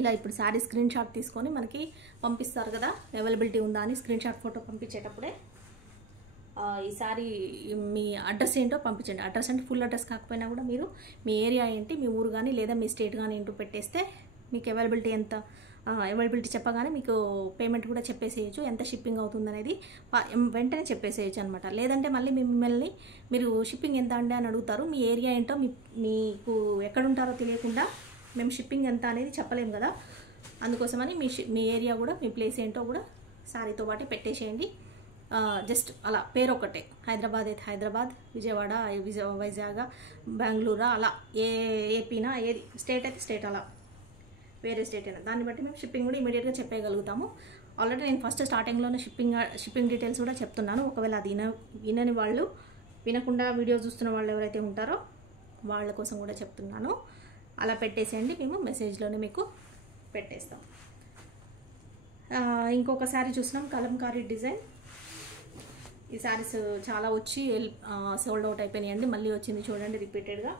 ఇలా ఇప్పుడు శారీ స్క్రీన్ షాట్ తీసుకొని మనకి పంపిస్తారు కదా, అవైలబిలిటీ ఉందా అని స్క్రీన్ షాట్ ఫోటో పంపించేటప్పుడే ఈ శారీ మీ అడ్రస్ ఏంటో పంపించండి. అడ్రస్ అంటే ఫుల్ అడ్రస్ కాకపోయినా కూడా మీరు మీ ఏరియా ఏంటి, మీ ఊరు కానీ లేదా మీ స్టేట్ కానీ ఏంటో పెట్టేస్తే మీకు అవైలబిలిటీ చెప్పగానే మీకు పేమెంట్ కూడా చెప్పేసేయచ్చు, ఎంత షిప్పింగ్ అవుతుంది అనేది వెంటనే చెప్పేసేయచ్చు అనమాట. లేదంటే మళ్ళీ మిమ్మల్ని మీరు షిప్పింగ్ ఎంత అండి అని అడుగుతారు. మీ ఏరియా ఏంటో మీకు ఎక్కడుంటారో తెలియకుండా మేము షిప్పింగ్ ఎంత అనేది చెప్పలేము కదా. అందుకోసమని మీ ఏరియా కూడా, మీ ప్లేస్ ఏంటో కూడా శారీతో పాటు పెట్టేసేయండి. జస్ట్ అలా పేరు ఒకటే, హైదరాబాద్ అయితే హైదరాబాద్, విజయవాడ వైజాగ్, బెంగళూరు, అలా ఏపీనా, ఏది స్టేట్ అయితే స్టేట్, అలా వేరే స్టేట్ అయినా దాన్ని బట్టి మేము షిప్పింగ్ కూడా ఇమీడియట్గా చెప్పగలుగుతాము. ఆల్రెడీ నేను ఫస్ట్ స్టార్టింగ్లోనే షిప్పింగ్ డీటెయిల్స్ కూడా చెప్తున్నాను. ఒకవేళ అది వినని వాళ్ళు, వినకుండా వీడియో చూస్తున్న వాళ్ళు ఎవరైతే ఉంటారో వాళ్ళ కోసం కూడా చెప్తున్నాను. అలా పెట్టేసేయండి, మేము మెసేజ్లోనే మీకు పెట్టేస్తాం. ఇంకొక శారీ చూసినాం, కలంకారీ డిజైన్. ఈ శారీస్ చాలా వచ్చి సోల్డ్ అవుట్ అయిపోయినాయండి, మళ్ళీ వచ్చింది చూడండి రిపీటెడ్గా.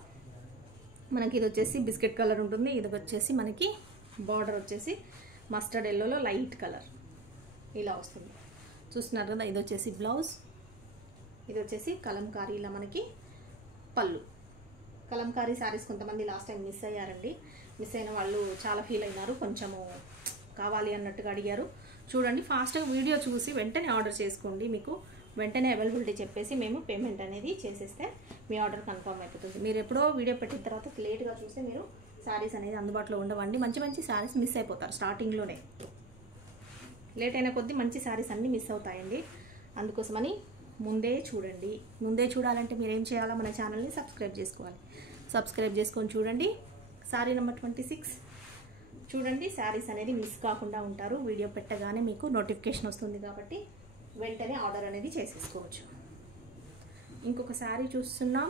మనకి ఇది వచ్చేసి బిస్కెట్ కలర్ ఉంటుంది. ఇది వచ్చేసి మనకి బార్డర్ వచ్చేసి మస్టర్డ్ ఎల్లోలో లైట్ కలర్ ఇలా వస్తుంది, చూస్తున్నారు కదా. ఇది వచ్చేసి బ్లౌజ్, ఇది వచ్చేసి కలంకారీ, ఇలా మనకి పళ్ళు. కలంకారీ శారీస్ కొంతమంది లాస్ట్ టైం మిస్ అయ్యారండి. మిస్ అయిన వాళ్ళు చాలా ఫీల్ అయినారు, కొంచెము కావాలి అన్నట్టుగా అడిగారు. చూడండి, ఫాస్ట్గా వీడియో చూసి వెంటనే ఆర్డర్ చేసుకోండి. మీకు వెంటనే అవైలబిలిటీ చెప్పేసి మేము పేమెంట్ అనేది చేసేస్తే మీ ఆర్డర్ కన్ఫర్మ్ అయిపోతుంది. మీరు ఎప్పుడో వీడియో పెట్టిన తర్వాత లేట్గా చూస్తే మీరు శారీస్ అనేది అందుబాటులో ఉండవండి. మంచి శారీస్ మిస్ అయిపోతారు స్టార్టింగ్లోనే. లేట్ అయిన కొద్దీ మంచి శారీస్ అన్నీ మిస్ అవుతాయండి. అందుకోసమని ముందే చూడండి. ముందే చూడాలంటే మీరు ఏం చేయాలో మన ఛానల్ని సబ్స్క్రైబ్ చేసుకోవాలి. సబ్స్క్రైబ్ చేసుకొని చూడండి. శారీ నెంబర్ 26 చూడండి. శారీస్ అనేది మిస్ కాకుండా ఉంటారు. వీడియో పెట్టగానే మీకు నోటిఫికేషన్ వస్తుంది కాబట్టి వెంటనే ఆర్డర్ అనేది చేసేసుకోవచ్చు. ఇంకొక శారీ చూస్తున్నాం.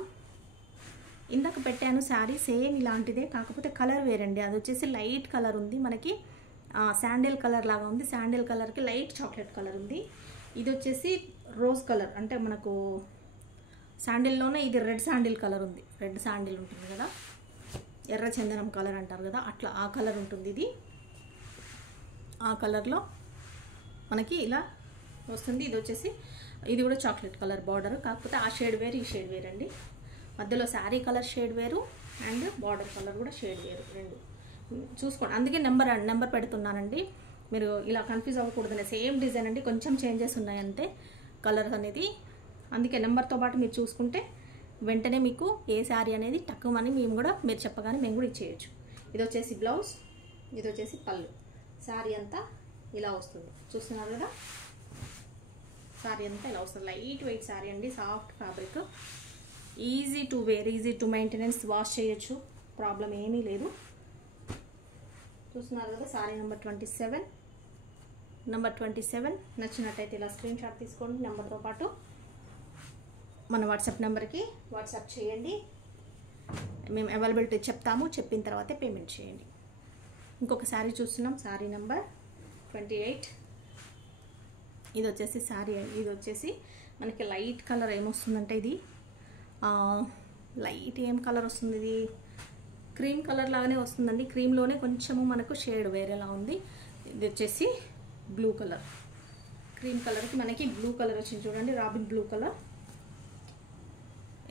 ఇందాక పెట్టాను శారీ సేమ్ ఇలాంటిదే, కాకపోతే కలర్ వేరండి. అది వచ్చేసి లైట్ కలర్ ఉంది, మనకి శాండిల్ కలర్ లాగా ఉంది. శాండిల్ కలర్కి లైట్ చాక్లెట్ కలర్ ఉంది. ఇది వచ్చేసి రోజ్ కలర్, అంటే మనకు శాండిల్లోనే ఇది రెడ్ శాండిల్ కలర్ ఉంది. రెడ్ శాండిల్ ఉంటుంది కదా, ఎర్ర చందనం కలర్ అంటారు కదా, అట్లా ఆ కలర్ ఉంటుంది ఇది. ఆ కలర్లో మనకి ఇలా వస్తుంది. ఇది వచ్చేసి ఇది కూడా చాక్లెట్ కలర్ బార్డర్, కాకపోతే ఆ షేడ్ వేరు ఈ షేడ్ వేరు అండి. మధ్యలో శారీ కలర్ షేడ్ వేరు అండ్ బార్డర్ కలర్ కూడా షేడ్ వేరు, రెండు చూసుకోండి. అందుకే నెంబర్ పెడుతున్నానండి, మీరు ఇలా కన్ఫ్యూజ్ అవ్వకూడదని. సేమ్ డిజైన్ అండి, కొంచెం చేంజెస్ ఉన్నాయంతే కలర్స్ అనేది. అందుకే నెంబర్తో పాటు మీరు చూసుకుంటే వెంటనే మీకు ఏ శారీ అనేది తక్కువని మీరు చెప్పగానే మేము కూడా ఇచ్చేయచ్చు. ఇది వచ్చేసి బ్లౌజ్, ఇది వచ్చేసి పళ్ళు. శారీ అంతా ఇలా వస్తుంది, చూస్తున్నారు కదా. శారీ అంతా ఇలా వస్తుంది. లైట్ వెయిట్ శారీ అండి, soft fabric, easy to wear, easy to maintenance, wash చేయొచ్చు, ప్రాబ్లం ఏమీ లేదు. చూస్తున్నారు కదా. శారీ నెంబర్ 27 నచ్చినట్టయితే ఇలా స్క్రీన్ షాట్ తీసుకోండి. నెంబర్తో పాటు మన వాట్సాప్ నెంబర్కి వాట్సాప్ చేయండి, మేము అవైలబిలిటీ చెప్తాము, చెప్పిన తర్వాతే పేమెంట్ చేయండి. ఇంకొక శారీ చూస్తున్నాం, శారీ నెంబర్ 28. ఇది వచ్చేసి శారీ, ఇది వచ్చేసి మనకి లైట్ కలర్ ఏమొస్తుందంటే ఇది లైట్ ఏం కలర్ వస్తుంది, ఇది క్రీమ్ కలర్ లాగానే వస్తుందండి. క్రీమ్లోనే కొంచెము మనకు షేడ్ వేరేలా ఉంది. ఇది వచ్చేసి బ్లూ కలర్, క్రీమ్ కలర్కి మనకి బ్లూ కలర్ వచ్చింది చూడండి, రాబిన్ బ్లూ కలర్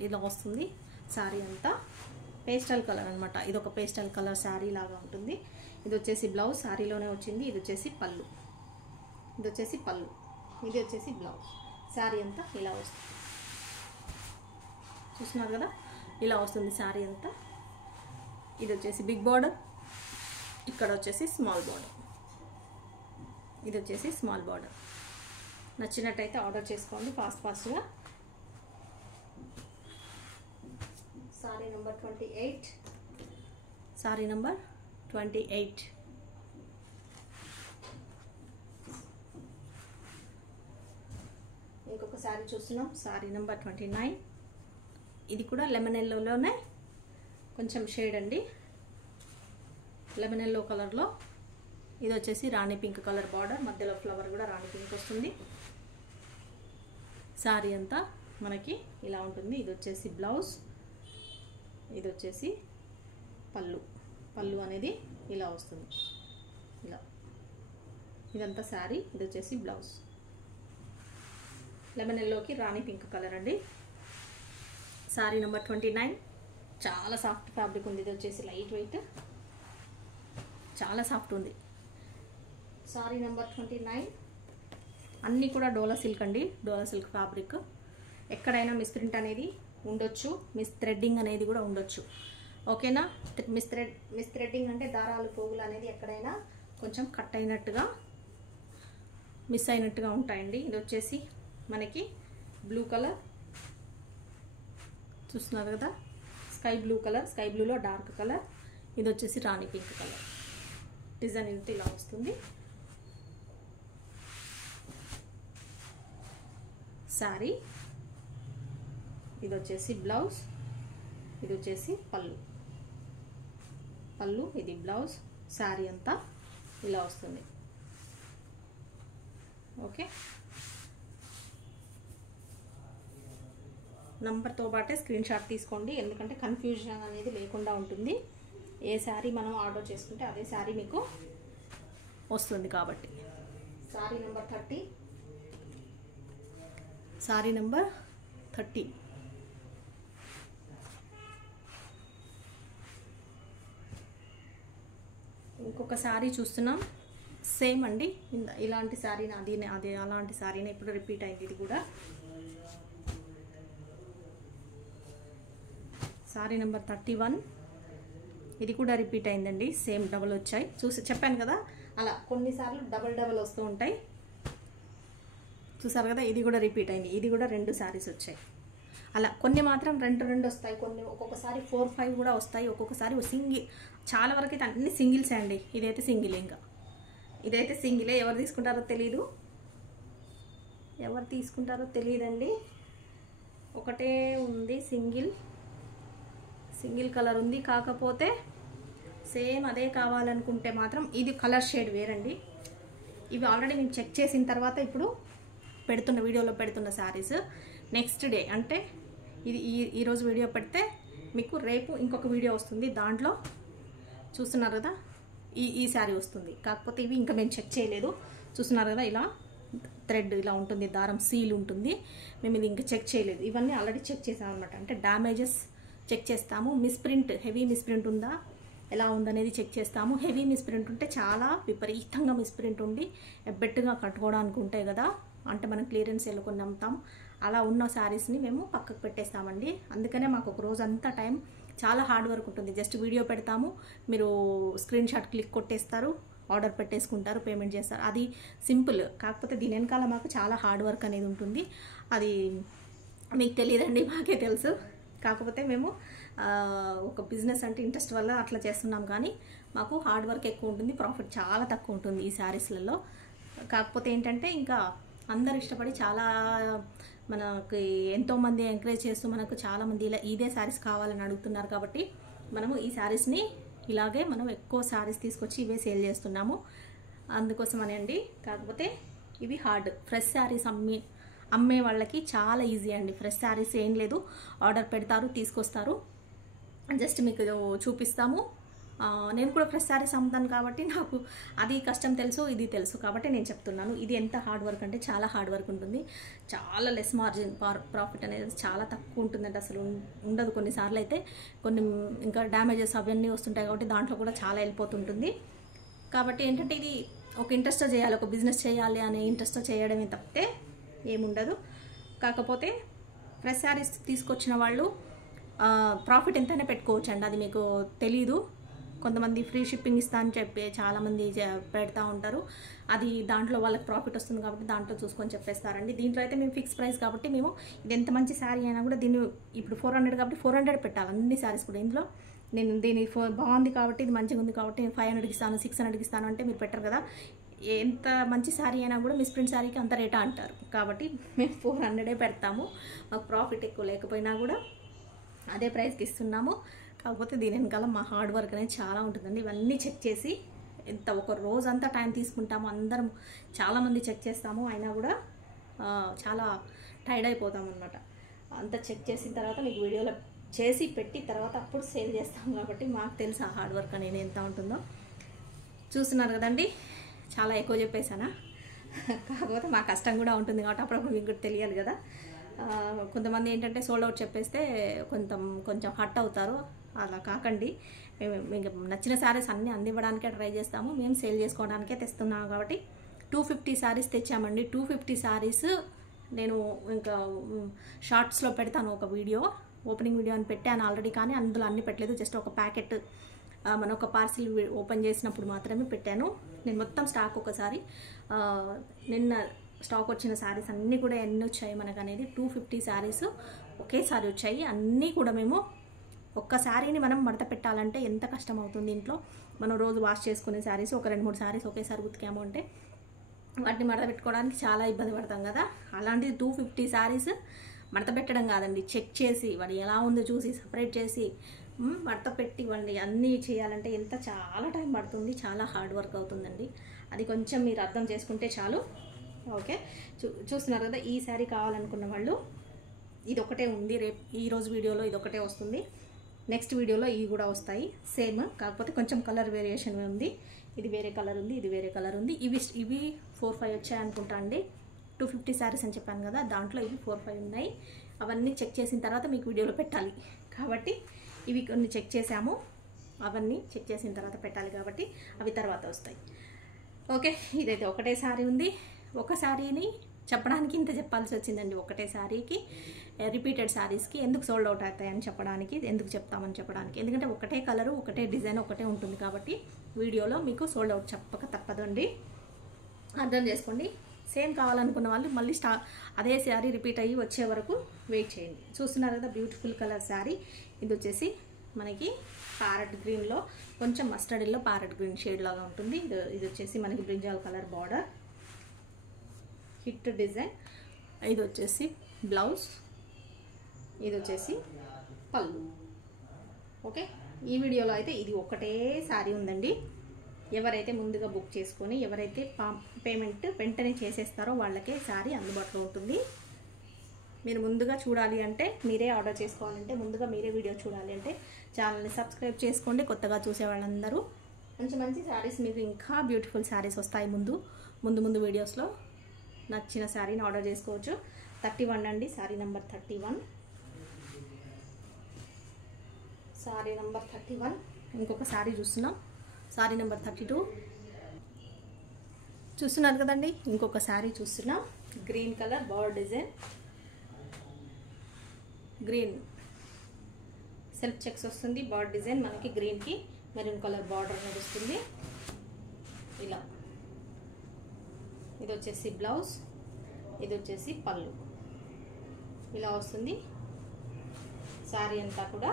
ఇలా వస్తుంది. శారీ అంతా పేస్టల్ కలర్ అనమాట, ఇది ఒక పేస్టల్ కలర్ శారీ లాగా ఉంటుంది. ఇది వచ్చేసి బ్లౌజ్, శారీలోనే వచ్చింది. ఇది వచ్చేసి పళ్ళు, ఇది వచ్చేసి పళ్ళు, ఇది వచ్చేసి బ్లౌజ్. శారీ అంతా ఇలా వస్తుంది, చూస్తున్నారు కదా. ఇలా వస్తుంది శారీ అంతా. ఇది వచ్చేసి బిగ్ బార్డర్, ఇక్కడ వచ్చేసి స్మాల్ బార్డర్, ఇది వచ్చేసి స్మాల్ బార్డర్. నచ్చినట్టయితే ఆర్డర్ చేసుకోండి ఫాస్ట్గా. Sari number 28, sari number 28. ఇంకొక శారీ చూస్తున్నాం, శారీ నెంబర్ 29. ఇది కూడా లెమన్ ఎల్లోలోనే కొంచెం షేడ్ అండి, లెమన్ ఎల్లో కలర్లో. ఇది వచ్చేసి రాణి పింక్ కలర్ బార్డర్, మధ్యలో ఫ్లవర్ కూడా రాణి పింక్ వస్తుంది. శారీ అంతా మనకి ఇలా ఉంటుంది. ఇది వచ్చేసి బ్లౌజ్, ఇది వచ్చేసి పళ్ళు అనేది ఇలా వస్తుంది, ఇలా. ఇదంతా శారీ, ఇది వచ్చేసి బ్లౌజ్. లెమన్ ఎల్లోకి రాణి పింక్ కలర్ అండి. శారీ నెంబర్ 29, చాలా సాఫ్ట్ ఫ్యాబ్రిక్ ఉంది. ఇది వచ్చేసి లైట్ వెయిట్, చాలా సాఫ్ట్ ఉంది. శారీ నెంబర్ 29. అన్నీ కూడా డోలా సిల్క్ అండి, డోలా సిల్క్ ఫ్యాబ్రిక్. ఎక్కడైనా మిస్ప్రింట్ అనేది ఉండొచ్చు, మిస్ థ్రెడ్డింగ్ అనేది కూడా ఉండొచ్చు, ఓకేనా. మిస్ థ్రెడ్డింగ్ అంటే దారాలు పోగులు అనేది ఎక్కడైనా కొంచెం కట్ అయినట్టుగా, మిస్ అయినట్టుగా ఉంటాయండి. ఇది వచ్చేసి మనకి బ్లూ కలర్, చూస్తున్నారు కదా, స్కై బ్లూ కలర్, స్కై బ్లూలో డార్క్ కలర్. ఇది వచ్చేసి రాణి పింక్ కలర్. డిజైన్ ఇంత ఇలా వస్తుంది. శారీ, ఇది వచ్చేసి బ్లౌజ్, ఇది వచ్చేసి పళ్ళు, ఇది బ్లౌజ్. శారీ అంతా ఇలా వస్తుంది, ఓకే. నంబర్తో పాటే స్క్రీన్ షాట్ తీసుకోండి, ఎందుకంటే కన్ఫ్యూజన్ అనేది లేకుండా ఉంటుంది. ఏ శారీ మనం ఆర్డర్ చేసుకుంటే అదే శారీ మీకు వస్తుంది కాబట్టి. Sari number 30, sari number 30. ఇంకొక శారీ చూస్తున్నాం, సేమ్ అండి. ఇలాంటి శారీ అదే అలాంటి శారీనే ఇప్పుడు రిపీట్ అయింది. ఇది కూడా శారీ నెంబర్ 31. ఇది కూడా రిపీట్ అయిందండి, సేమ్ డబల్ వచ్చాయి. చెప్పాను కదా, అలా కొన్నిసార్లు డబల్ వస్తూ ఉంటాయి. చూసారు కదా, ఇది కూడా రిపీట్ అయింది. ఇది కూడా 2 శారీస్ వచ్చాయి. అలా కొన్ని మాత్రం 2 వస్తాయి, కొన్ని ఒక్కొక్కసారి 4-5 కూడా వస్తాయి, ఒక్కొక్కసారి సింగిల్. చాలా వరకు అయితే అన్ని సింగిల్సే అండి. ఇదైతే సింగిల్, ఇంకా ఇదైతే సింగిలే. ఎవరు తీసుకుంటారో తెలియదండి. ఒకటే ఉంది, సింగిల్ కలర్ ఉంది. కాకపోతే సేమ్ అదే కావాలనుకుంటే మాత్రం ఇది కలర్ షేడ్ వేరండి. ఇవి ఆల్రెడీ నేను చెక్ చేసిన తర్వాత ఇప్పుడు వీడియోలో పెడుతున్న శారీస్ నెక్స్ట్ డే, అంటే ఇది ఈరోజు వీడియో పెడితే మీకు రేపు ఇంకొక వీడియో వస్తుంది, దాంట్లో చూస్తున్నారు కదా ఈ శారీ వస్తుంది. కాకపోతే ఇవి ఇంకా మేము చెక్ చేయలేదు. చూస్తున్నారు కదా ఇలా థ్రెడ్ ఇలా ఉంటుంది, దారం సీల్ ఉంటుంది. మేము ఇది ఇంకా చెక్ చేయలేదు. ఇవన్నీ ఆల్రెడీ చెక్ చేసాము అనమాట. అంటే డ్యామేజెస్ చెక్ చేస్తాము, మిస్ప్రింట్ హెవీ మిస్ప్రింట్ ఉందా ఎలా ఉందనేది చెక్ చేస్తాము. హెవీ మిస్ప్రింట్ ఉంటే చాలా విపరీతంగా మిస్ప్రింట్ ఉండి ఎబ్బెట్టుగా కట్టుకోవడానికి ఉంటాయి కదా, అంటే మనం క్లియరెన్స్ సేల్లో కొన్ని అమ్ముతాం, అలా ఉన్న శారీస్ని మేము పక్కకు పెట్టేస్తామండి. అందుకనే మాకు ఒక రోజు అంతా టైం చాలా హార్డ్ వర్క్ ఉంటుంది. జస్ట్ వీడియో పెడతాము, మీరు స్క్రీన్ షాట్ క్లిక్ కొట్టేస్తారు, ఆర్డర్ పెట్టేసుకుంటారు, పేమెంట్ చేస్తారు. అది సింపుల్. కాకపోతే దీని వెనకాల మాకు చాలా హార్డ్ వర్క్ అనేది ఉంటుంది. అది మీకు తెలియదండి, మాకే తెలుసు. కాకపోతే మేము ఒక బిజినెస్ అంటే ఇంట్రెస్ట్ వల్ల అట్లా చేస్తున్నాం, కానీ మాకు హార్డ్ వర్క్ ఎక్కువ ఉంటుంది, ప్రాఫిట్ చాలా తక్కువ ఉంటుంది ఈ శారీస్లలో. కాకపోతే ఏంటంటే ఇంకా అందరు ఇష్టపడి చాలా మనకి ఎంతోమంది ఎంకరేజ్ చేస్తూ మనకు చాలామంది ఇలా ఇదే శారీస్ కావాలని అడుగుతున్నారు. కాబట్టి మనము ఈ శారీస్ని ఇలాగే మనం ఎక్కువ శారీస్ తీసుకొచ్చి ఇవే సేల్ చేస్తున్నాము, అందుకోసమని అండి. కాకపోతే ఇవి హార్డ్. ఫ్రెష్ శారీస్ అమ్మే వాళ్ళకి చాలా ఈజీ అండి. ఫ్రెష్ శారీస్ ఏం లేదు, ఆర్డర్ పెడతారు, తీసుకొస్తారు, జస్ట్ మీకు చూపిస్తాము. నేను కూడా ఫ్రెష్ శారీస్ అమ్ముతాను కాబట్టి నాకు అది కష్టం తెలుసు, ఇది తెలుసు, కాబట్టి నేను చెప్తున్నాను. ఇది ఎంత హార్డ్ వర్క్ అంటే చాలా హార్డ్ వర్క్ ఉంటుంది. చాలా లెస్ మార్జిన్, ప్రాఫిట్ అనేది చాలా తక్కువ ఉంటుందంటే అసలు ఉండదు. కొన్నిసార్లు అయితే కొన్ని ఇంకా డ్యామేజెస్ అవన్నీ వస్తుంటాయి కాబట్టి దాంట్లో కూడా చాలా వెళ్ళిపోతుంటుంది. కాబట్టి ఏంటంటే ఇది ఒక ఇంట్రెస్ట్తో చేయాలి, ఒక బిజినెస్ చేయాలి అనే ఇంట్రెస్ట్తో చేయడమే తప్పితే ఏముండదు. కాకపోతే ఫ్రెష్ శారీస్ తీసుకొచ్చిన వాళ్ళు ప్రాఫిట్ ఎంతైనా పెట్టుకోవచ్చు అండి, అది మీకు తెలీదు. కొంతమంది ఫ్రీ షిప్పింగ్ ఇస్తా అని చెప్పి చాలామంది పెడతా ఉంటారు, అది దాంట్లో వాళ్ళకి ప్రాఫిట్ వస్తుంది కాబట్టి దాంట్లో చూసుకొని చెప్పేస్తారండి. దీంట్లో అయితే మేము ఫిక్స్ ప్రైస్ కాబట్టి మేము ఇది ఎంత మంచి శారీ అయినా కూడా దీన్ని ఇప్పుడు 400 కాబట్టి 400 పెట్టాలి అన్ని శారీస్ కూడా. ఇందులో నేను దీని బాగుంది కాబట్టి ఇది మంచిగా ఉంది కాబట్టి 500కి ఇస్తాను, 600కి ఇస్తాను అంటే మీరు పెట్టరు కదా. ఎంత మంచి శారీ అయినా కూడా మిస్ప్రింట్ శారీకి అంత రేటా అంటారు. కాబట్టి మేము 400 పెడతాము, మాకు ప్రాఫిట్ ఎక్కువ లేకపోయినా కూడా అదే ప్రైస్కి ఇస్తున్నాము. కాకపోతే దీని వెనకాల మా హార్డ్ వర్క్ అనేది చాలా ఉంటుందండి. ఇవన్నీ చెక్ చేసి ఎంత ఒక రోజంతా టైం తీసుకుంటాము, అందరం చాలామంది చెక్ చేస్తాము, అయినా కూడా చాలా టైర్డ్ అయిపోతాం అనమాట. అంతా చెక్ చేసిన తర్వాత మీకు వీడియోలో చేసి పెట్టి తర్వాత అప్పుడు సేల్ చేస్తాం కాబట్టి మాకు తెలుసు ఆ హార్డ్ వర్క్ అనేది ఎంత ఉంటుందో. చూస్తున్నారు కదండి, చాలా ఎక్కువ చెప్పేసానా, కాకపోతే మా కష్టం కూడా ఉంటుంది కాబట్టి అప్పుడప్పుడు మీకు కూడా తెలియాలి కదా. కొంతమంది ఏంటంటే సోల్డ్ అవుట్ చెప్పేస్తే కొంచెం హట్ అవుతారు, అలా కాకండి. మీకు నచ్చిన శారీస్ అన్నీ అందివ్వడానికే ట్రై చేస్తాము, మేము సేల్ చేసుకోవడానికే తెస్తున్నాము. కాబట్టి 250 శారీస్ తెచ్చామండి. 250 శారీస్ నేను ఇంకా షార్ట్స్లో పెడతాను, ఒక వీడియో ఓపెనింగ్ వీడియో అని పెట్టాను ఆల్రెడీ, కానీ అందులో అన్నీ పెట్టలేదు. జస్ట్ ఒక ప్యాకెట్ మన ఒక పార్సిల్ ఓపెన్ చేసినప్పుడు మాత్రమే పెట్టాను. నేను మొత్తం స్టాక్ ఒకసారి నిన్న స్టాక్ వచ్చిన శారీస్ అన్నీ కూడా ఎన్ని వచ్చాయి మనకు అనేది 250 శారీస్ ఒకేసారి వచ్చాయి. అన్నీ కూడా మేము ఒక్క శారీని మనం మడత పెట్టాలంటే ఎంత కష్టం అవుతుంది. ఇంట్లో మనం రోజు వాష్ చేసుకునే శారీస్ ఒక 2-3 శారీస్ ఒకేసారి ఉతికాము అంటే వాటిని మడత పెట్టుకోవడానికి చాలా ఇబ్బంది పడతాం కదా. అలాంటిది 250 శారీస్ మడత పెట్టడం కాదండి, చెక్ చేసి వాడు ఎలా ఉందో చూసి సపరేట్ చేసి మడత పెట్టి వాడిని అన్నీ చేయాలంటే చాలా టైం పడుతుంది, చాలా హార్డ్ వర్క్ అవుతుందండి. అది కొంచెం మీరు అర్థం చేసుకుంటే చాలు. ఓకే, చూస్తున్నారు కదా, ఈ శారీ కావాలనుకున్న వాళ్ళు ఇది ఒకటే ఉంది. రేపు ఈరోజు వీడియోలో ఇది ఒకటే వస్తుంది, నెక్స్ట్ వీడియోలో ఇవి కూడా వస్తాయి సేమ్, కాకపోతే కొంచెం కలర్ వేరియేషన్ ఉంది. ఇది వేరే కలర్ ఉంది, ఇది వేరే కలర్ ఉంది. ఇవి 4-5 వచ్చాయి అనుకుంటా అండి. 250 శారీస్ అని చెప్పాను కదా, దాంట్లో ఇవి 4-5 ఉన్నాయి. అవన్నీ చెక్ చేసిన తర్వాత మీకు వీడియోలో పెట్టాలి కాబట్టి ఇవి కొన్ని చెక్ చేసాము, అవన్నీ చెక్ చేసిన తర్వాత పెట్టాలి కాబట్టి అవి తర్వాత వస్తాయి. ఓకే, ఇదైతే ఒకటే శారీ ఉంది. ఒక శారీని చెప్పడానికి ఇంత చెప్పాల్సి వచ్చిందండి. ఒకటే శారీకి రిపీటెడ్ శారీస్కి ఎందుకు సోల్డ్ అవుట్ అవుతాయని చెప్పడానికి, ఎందుకు చెప్తామని చెప్పడానికి, ఎందుకంటే ఒకటే కలరు ఒకటే డిజైన్ ఒకటే ఉంటుంది కాబట్టి వీడియోలో మీకు సోల్డ్ అవుట్ చెప్పక తప్పదండి, అర్థం చేసుకోండి. సేమ్ కావాలనుకున్న వాళ్ళు మళ్ళీ అదే శారీ రిపీట్ అయ్యి వచ్చే వరకు వెయిట్ చేయండి. చూస్తున్నారు కదా, బ్యూటిఫుల్ కలర్ శారీ. ఇది వచ్చేసి మనకి ప్యారెట్ గ్రీన్లో కొంచెం mustard yellow parrot green shade లాగా ఉంటుంది. ఇది వచ్చేసి మనకి brinjal colour border, hit design. ఇది వచ్చేసి బ్లౌజ్, ఇది వచ్చేసి పళ్ళు. ఓకే, ఈ వీడియోలో అయితే ఇది ఒకటే శారీ ఉందండి. ఎవరైతే ముందుగా బుక్ చేసుకొని ఎవరైతే పేమెంట్ వెంటనే చేసేస్తారో వాళ్ళకే శారీ అందుబాటులో ఉంటుంది. మీరు ముందుగా చూడాలి అంటే, మీరే ఆర్డర్ చేసుకోవాలంటే, ముందుగా మీరే వీడియో చూడాలి అంటే ఛానల్ని సబ్స్క్రైబ్ చేసుకోండి. కొత్తగా చూసే వాళ్ళందరూ మంచి మంచి శారీస్, మీకు ఇంకా బ్యూటిఫుల్ శారీస్ వస్తాయి ముందు వీడియోస్లో. నచ్చిన శారీని ఆర్డర్ చేసుకోవచ్చు. 31 అండి, శారీ నెంబర్ 31. శారీ నెంబర్ 31. ఇంకొక శారీ చూస్తున్నాం, శారీ నెంబర్ 32. చూస్తున్నారు కదండి, ఇంకొక శారీ చూస్తున్నాం. Green colour border design, green self checks వస్తుంది. బార్డర్ డిజైన్ మనకి గ్రీన్కి మెరూన్ కలర్ బార్డర్ అనేది వస్తుంది. ఇలా ఇది వచ్చేసి బ్లౌజ్, ఇది వచ్చేసి పళ్ళు, ఇలా వస్తుంది శారీ అంతా కూడా.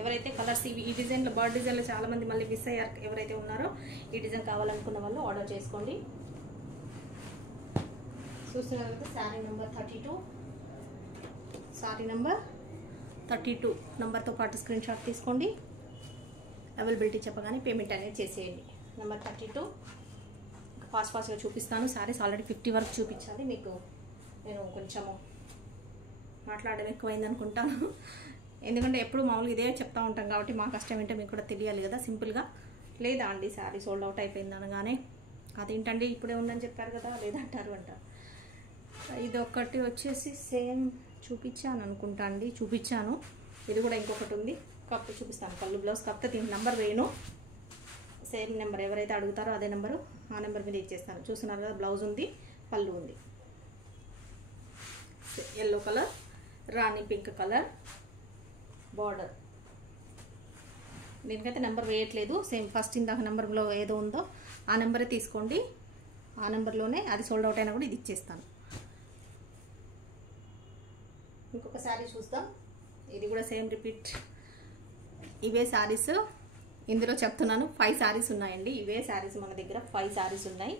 ఎవరైతే కలర్స్ ఈ డిజైన్లో, బార్డర్ డిజైన్లో చాలామంది మళ్ళీ మిస్ అయ్యారు, ఎవరైతే ఉన్నారో ఈ డిజైన్ కావాలనుకున్న వాళ్ళు ఆర్డర్ చేసుకోండి. చూస్తున్నారు కదా, శారీ నెంబర్ 32. శారీ నెంబర్ 32 నెంబర్తో పాటు స్క్రీన్ షాట్ తీసుకోండి. అవైలబిలిటీ చెప్పగానే పేమెంట్ అనేది చేసేయండి. నెంబర్ 32. ఫాస్ట్గా చూపిస్తాను. శారీస్ ఆల్రెడీ 50 వరకు చూపించాలి మీకు. నేను కొంచెము మాట్లాడడం ఎక్కువైంది అనుకుంటాను, ఎందుకంటే ఎప్పుడు మామూలుగా ఇదే చెప్తా ఉంటాం కాబట్టి మా కష్టం ఏంటో మీకు కూడా తెలియాలి కదా. సింపుల్గా లేదా అండి శారీ సోల్డ్ అవుట్ అయిపోయింది అనగానే అదేంటండి ఇప్పుడే ఉందని చెప్పారు కదా లేదంటారు అంటారు. ఇది ఒకటి వచ్చేసి సేమ్ చూపించాను అనుకుంటా అండి, చూపించాను. ఇది కూడా ఇంకొకటి ఉంది, కాకపోతే చూపిస్తాను. పళ్ళు బ్లౌజ్ కాకపోతే దీని నెంబర్ వేయను, సేమ్ నెంబర్ ఎవరైతే అడుగుతారో అదే నెంబరు, ఆ నెంబర్ మీద ఇచ్చేస్తాను. చూస్తున్నారు కదా, బ్లౌజ్ ఉంది, పళ్ళు ఉంది. ఎల్లో కలర్, రాణి పింక్ కలర్ బార్డర్. దీనికైతే నెంబర్ వేయట్లేదు, సేమ్ ఫస్ట్ ఇందాక నెంబర్లో ఏదో ఉందో ఆ నెంబరే తీసుకోండి. ఆ నెంబర్లోనే అది సోల్డ్ అవుట్ అయినా కూడా ఇది ఇచ్చేస్తాను. ఇంకొక శారీ చూద్దాం. ఇది కూడా సేమ్ రిపీట్, ఇవే శారీస్. ఇందులో చెప్తున్నాను 5 శారీస్ ఉన్నాయండి. ఇవే శారీస్ మన దగ్గర 5 శారీస్ ఉన్నాయి.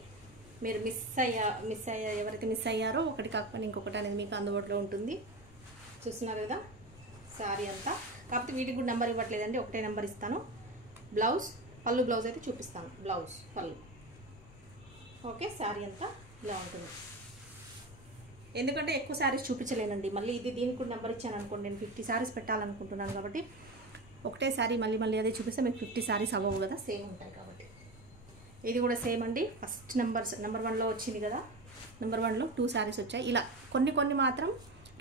మీరు మిస్ అయ్యా ఎవరైతే మిస్ అయ్యారో ఒకటి కాకపోతే ఇంకొకటి అనేది మీకు అందుబాటులో ఉంటుంది. చూస్తున్నారు కదా శారీ అంతా. కాకపోతే వీటికి కూడా నెంబర్ ఇవ్వట్లేదండి, ఒకటే నెంబర్ ఇస్తాను. బ్లౌజ్, పళ్ళు బ్లౌజ్ అయితే చూపిస్తాను. బ్లౌజ్, పళ్ళు. ఓకే, శారీ అంతా ఇలా ఉంటుంది. ఎందుకంటే ఎక్కువ శారీస్ చూపించలేనండి, మళ్ళీ ఇది దీనికి కూడా నెంబర్ ఇచ్చాను అనుకోండి. నేను 50 శారీస్ పెట్టాలనుకుంటున్నాను కాబట్టి ఒకటే శారీ మళ్ళీ అదే చూపిస్తే మీకు 50 శారీస్ అవ్వవు కదా, సేమ్ ఉంటాయి కాబట్టి. ఇది కూడా సేమ్ అండి. ఫస్ట్ నెంబర్ 1లో వచ్చింది కదా, నెంబర్ 1లో 2 శారీస్ వచ్చాయి. ఇలా కొన్ని మాత్రం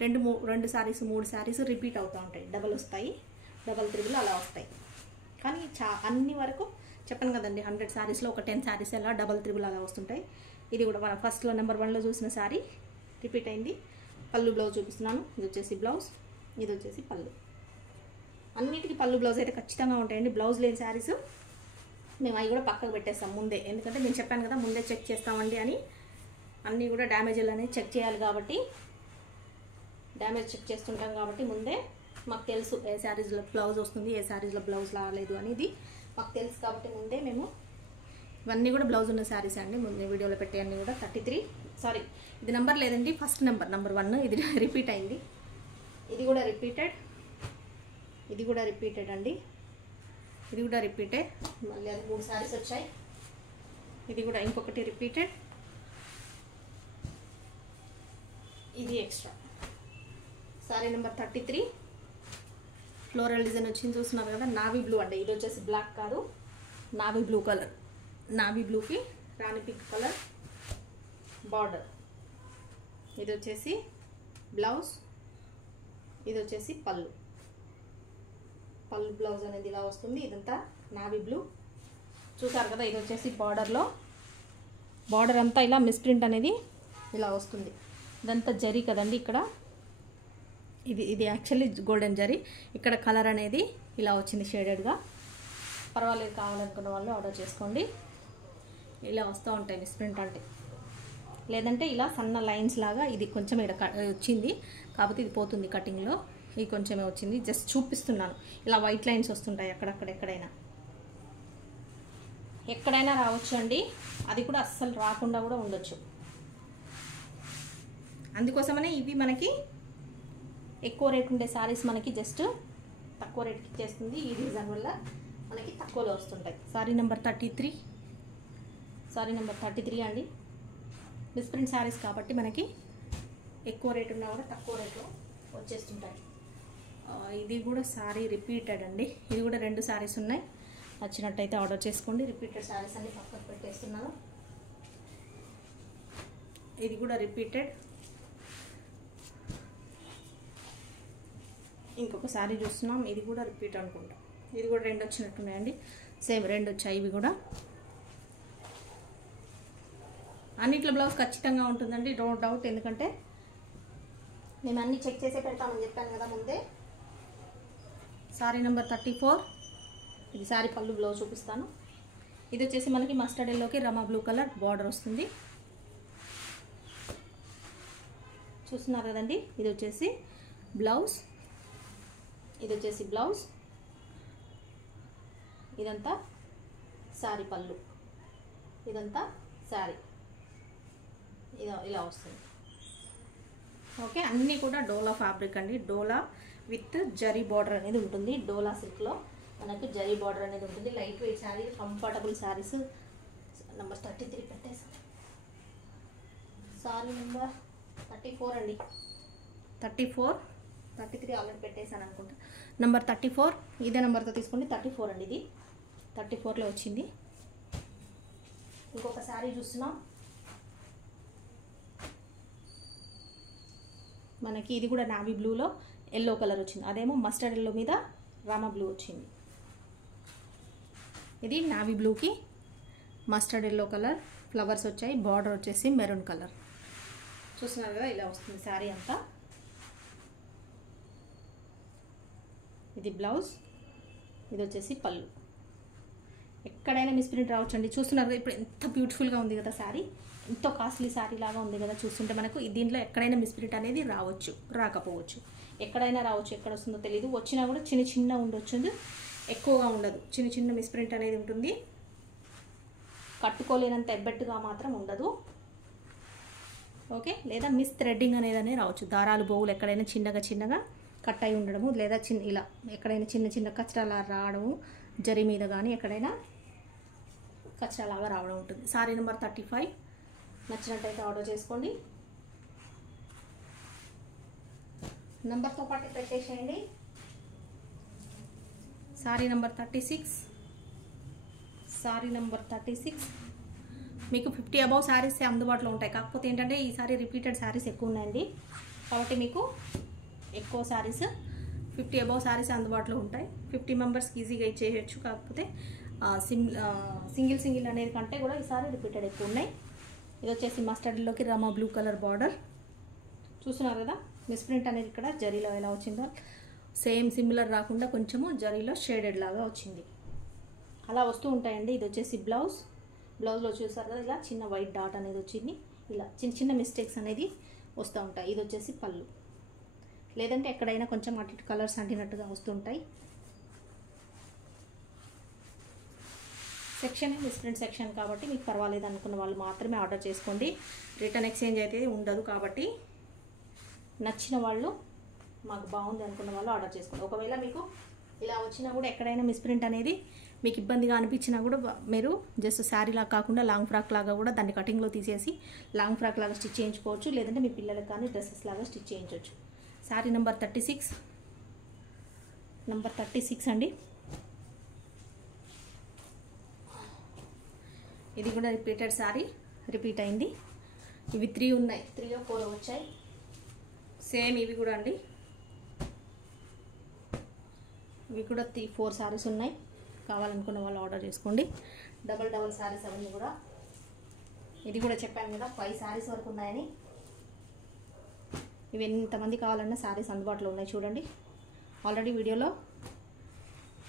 2 శారీస్ 3 శారీస్ రిపీట్ అవుతూ ఉంటాయి. డబల్ వస్తాయి, డబల్ త్రిబుల్ అలా వస్తాయి. కానీ అన్ని వరకు చెప్పను కదండి, 100 శారీస్లో ఒక 10 శారీస్ అలా డబల్ త్రిబుల్ అలా వస్తుంటాయి. ఇది కూడా మన ఫస్ట్లో నెంబర్ 1లో చూసిన శారీ రిపీట్ అయింది. పళ్ళు బ్లౌజ్ చూపిస్తున్నాను. ఇది వచ్చేసి బ్లౌజ్, ఇది వచ్చేసి పళ్ళు. అన్నిటికీ పళ్ళు బ్లౌజ్ అయితే ఖచ్చితంగా ఉంటాయండి. బ్లౌజ్ లేని శారీస్ మేము అవి కూడా పక్కకు పెట్టేస్తాం ముందే, ఎందుకంటే నేను చెప్పాను కదా ముందే చెక్ చేస్తామండి అని. అన్నీ కూడా డ్యామేజ్లు అనేది చెక్ చేయాలి కాబట్టి, డ్యామేజ్ చెక్ చేస్తుంటాం కాబట్టి ముందే మాకు తెలుసు ఏ శారీస్లో బ్లౌజ్ వస్తుంది, ఏ శారీస్లో బ్లౌజ్ రాలేదు అనేది మాకు తెలుసు కాబట్టి ముందే మేము ఇవన్నీ కూడా బ్లౌజ్ ఉన్న శారీస్ అండి. ముందే వీడియోలో పెట్టే అన్నీ కూడా 33. సారీ, ఇది నెంబర్ లేదండి, ఫస్ట్ నెంబర్ 1. ఇది రిపీట్ అయింది. ఇది కూడా రిపీటెడ్, ఇది కూడా రిపీటెడ్ అండి. ఇది కూడా రిపీటెడ్. మళ్ళీ అది 3 శారీస్ వచ్చాయి. ఇది కూడా ఇంకొకటి రిపీటెడ్, ఇది extra. Sari number 33. Floral design వచ్చింది, చూస్తున్నారు కదా. నావీ బ్లూ అంటే ఇది వచ్చేసి బ్లాక్ కాదు, నావీ బ్లూ కలర్. నావీ బ్లూకి రాణి పింక్ కలర్ బార్డర్. ఇది వచ్చేసి బ్లౌజ్, ఇది వచ్చేసి పళ్ళు. పళ్ళు బ్లౌజ్ అనేది ఇలా వస్తుంది. ఇదంతా నావీ బ్లూ. చూసారు కదా, ఇది వచ్చేసి బార్డర్ అంతా ఇలా మిస్ప్రింట్ అనేది ఇలా వస్తుంది. ఇదంతా జరీ కదండి ఇక్కడ. ఇది యాక్చువల్లీ గోల్డెన్ జరీ. ఇక్కడ కలర్ అనేది ఇలా వచ్చింది షేడెడ్గా. పర్వాలేదు, కావాలనుకున్న వాళ్ళు ఆర్డర్ చేసుకోండి. ఇలా వస్తూ ఉంటాయి మిస్ప్రింట్ అంటే. లేదంటే ఇలా సన్న లైన్స్ లాగా ఇది కొంచెం ఇక్కడ వచ్చింది, కాకపోతే ఇది పోతుంది కటింగ్లో. ఇది కొంచెమే వచ్చింది, జస్ట్ చూపిస్తున్నాను. ఇలా వైట్ లైన్స్ వస్తుంటాయి అక్కడక్కడ, ఎక్కడైనా రావచ్చు అండి. అది కూడా అస్సలు రాకుండా కూడా ఉండొచ్చు. అందుకోసమనే ఇవి మనకి ఎక్కువ రేట్ ఉండే శారీస్ మనకి జస్ట్ తక్కువ రేట్కి ఇచ్చేస్తుంది. ఈ రీజన్ వల్ల మనకి తక్కువలో వస్తుంటాయి. శారీ నెంబర్ 33. శారీ నెంబర్ 33 అండి. మిస్ప్రింట్ శారీస్ కాబట్టి మనకి ఎక్కువ రేట్ ఉన్నా కూడా తక్కువ రేట్లో వచ్చేస్తుంటాయి. ఇది కూడా సారీ రిపీటెడ్ అండి. ఇది కూడా 2 సారీస్ ఉన్నాయి. నచ్చినట్టయితే ఆర్డర్ చేసుకోండి. రిపీటెడ్ సారీస్ అన్ని పక్కకు పెట్టేస్తున్నాను. ఇది కూడా రిపీటెడ్. ఇంకొక సారీ చూస్తున్నాం, ఇది కూడా రిపీట్ అనుకుంటా. ఇది కూడా 2 వచ్చినట్టున్నాయండి. సేమ్ 2 వచ్చాయి. ఇవి కూడా అన్నిట్లో బ్లౌజ్ ఖచ్చితంగా ఉంటుందండి, నో డౌట్. ఎందుకంటే మేము అన్నీ చెక్ చేసే పెడతామని చెప్పాను కదా ముందే. Sorry number 34. ఇది సారీ పళ్ళు, బ్లౌజ్ చూపిస్తాను. ఇది వచ్చేసి మనకి మస్టర్డ్ ఎల్లోకి రమా బ్లూ కలర్ బార్డర్ వస్తుంది. చూస్తున్నారు కదండి. ఇది వచ్చేసి బ్లౌజ్, ఇది వచ్చేసి బ్లౌజ్, ఇదంతా సారీ పళ్ళు, ఇదంతా సారీ, ఇలా వస్తుంది. ఓకే, అన్నీ కూడా డోలా ఫ్యాబ్రిక్ అండి. డోలా విత్ జరీ బార్డర్ అనేది ఉంటుంది. డోలా సిల్క్లో మనకు జరీ బార్డర్ అనేది ఉంటుంది. Light weight sari, comfortable saris. Number 33 పెట్టేసాం. సారీ నెంబర్ 34 అండి. 34, 33 ఆల్రెడీ పెట్టేసాను అనుకుంటా. నెంబర్ 34 ఇదే నెంబర్తో తీసుకోండి. 34 అండి. ఇది 34లో వచ్చింది. ఇంకొక శారీ చూస్తున్నాం మనకి. ఇది కూడా నావీ బ్లూలో ఎల్లో కలర్ వచ్చింది. అదేమో మస్టర్డ్ ఎల్లో మీద రామా బ్లూ వచ్చింది. ఇది నావీ బ్లూకి మస్టర్డ్ ఎల్లో కలర్ ఫ్లవర్స్ వచ్చాయి. బార్డర్ వచ్చేసి మెరూన్ కలర్. చూస్తున్నారు కదా, ఇలా వస్తుంది శారీ అంతా. ఇది బ్లౌజ్, ఇది వచ్చేసి పళ్ళు. ఎక్కడైనా మిస్ప్రింట్ రావచ్చండి. చూస్తున్నారు కదా, ఇప్పుడు ఎంత బ్యూటిఫుల్గా ఉంది కదా శారీ. ఎంతో కాస్ట్లీ శారీ లాగా ఉంది కదా చూస్తుంటే. మనకు దీంట్లో ఎక్కడైనా మిస్ప్రింట్ అనేది రావచ్చు, రాకపోవచ్చు, ఎక్కడైనా రావచ్చు. ఎక్కడ వస్తుందో తెలియదు. వచ్చినా కూడా చిన్న ఉండొచ్చు, ఎక్కువగా ఉండదు. చిన్న మిస్ప్రింట్ అనేది ఉంటుంది. కట్టుకోలేనంత ఎబ్బెట్టుగా మాత్రం ఉండదు. ఓకే, లేదా మిస్ థ్రెడ్డింగ్ అనేది రావచ్చు. దారాలు బోవులు ఎక్కడైనా చిన్నగా కట్ అయి ఉండడము, లేదా ఇలా ఎక్కడైనా చిన్న కచ్చరాలా రావడము, జరి మీద కానీ ఎక్కడైనా కచ్చరాలాగా రావడం ఉంటుంది. Sorry number 35. నచ్చినట్టయితే ఆర్డర్ చేసుకోండి. నెంబర్తో పాటు పెట్టేసేయండి. Sorry number 36. సారీ నెంబర్ 36 మీకు 50 అబౌవ్ శారీస్ అందుబాటులో ఉంటాయి. కాకపోతే ఏంటంటే ఈసారి రిపీటెడ్ శారీస్ ఎక్కువ ఉన్నాయండి. కాబట్టి మీకు ఎక్కువ శారీస్ 50 అబౌవ్ శారీస్ అందుబాటులో ఉంటాయి. 50 మెంబర్స్కి ఈజీగా ఇచ్చేయచ్చు. కాకపోతే సింగిల్ అనేది కంటే కూడా ఈసారి రిపీటెడ్ ఎక్కువ ఉన్నాయి. ఇది వచ్చేసి మస్టర్డ్లోకి రమా బ్లూ కలర్ బార్డర్. చూస్తున్నారు కదా, మిస్ప్రింట్ అనేది ఇక్కడ జరీలో ఎలా వచ్చిందో సేమ్ సిమిలర్ రాకుండా కొంచెము జరీలో షేడెడ్ లాగా వచ్చింది. అలా వస్తూ ఉంటాయండి. ఇది వచ్చేసి బ్లౌజ్లో చూసారు కదా, ఇలా చిన్న వైట్ డాట్ అనేది వచ్చింది. ఇలా చిన్న మిస్టేక్స్ అనేది వస్తూ ఉంటాయి. ఇది వచ్చేసి పళ్ళు, లేదంటే ఎక్కడైనా కొంచెం అటు కలర్స్ అంటినట్టుగా వస్తుంటాయి. సెక్షన్ మిస్ప్రింట్ సెక్షన్ కాబట్టి మీకు పర్వాలేదు అనుకున్న వాళ్ళు మాత్రమే ఆర్డర్ చేసుకోండి. రిటర్న్ ఎక్స్చేంజ్ అయితే ఉండదు. కాబట్టి నచ్చిన వాళ్ళు, మాకు బాగుంది అనుకున్న వాళ్ళు ఆర్డర్ చేసుకోండి. ఒకవేళ మీకు ఇలా వచ్చినా కూడా ఎక్కడైనా మిస్ప్రింట్ అనేది మీకు ఇబ్బందిగా అనిపించినా కూడా మీరు జస్ట్ శారీ లాగా కాకుండా లాంగ్ ఫ్రాక్ లాగా కూడా దాన్ని కటింగ్లో తీసేసి లాంగ్ ఫ్రాక్ లాగా స్టిచ్ చేయించుకోవచ్చు. లేదంటే మీ పిల్లలకు కానీ డ్రెస్సెస్ లాగా స్టిచ్ చేయించవచ్చు. శారీ నెంబర్ 36. నెంబర్ 36 అండి. ఇది కూడా రిపీటెడ్ శారీ, రిపీట్ అయింది. ఇవి 3 ఉన్నాయి, 3 or 4 వచ్చాయి. సేమ్ ఇవి కూడా అండి. ఇవి కూడా 3-4 శారీస్ ఉన్నాయి. కావాలనుకున్న వాళ్ళు ఆర్డర్ చేసుకోండి. డబల్ శారీస్ అవన్నీ కూడా. ఇది కూడా చెప్పాను కదా 5 శారీస్ వరకు ఉన్నాయని. ఇవి ఎంతమంది కావాలన్నా శారీస్ అందుబాటులో ఉన్నాయి. చూడండి, ఆల్రెడీ వీడియోలో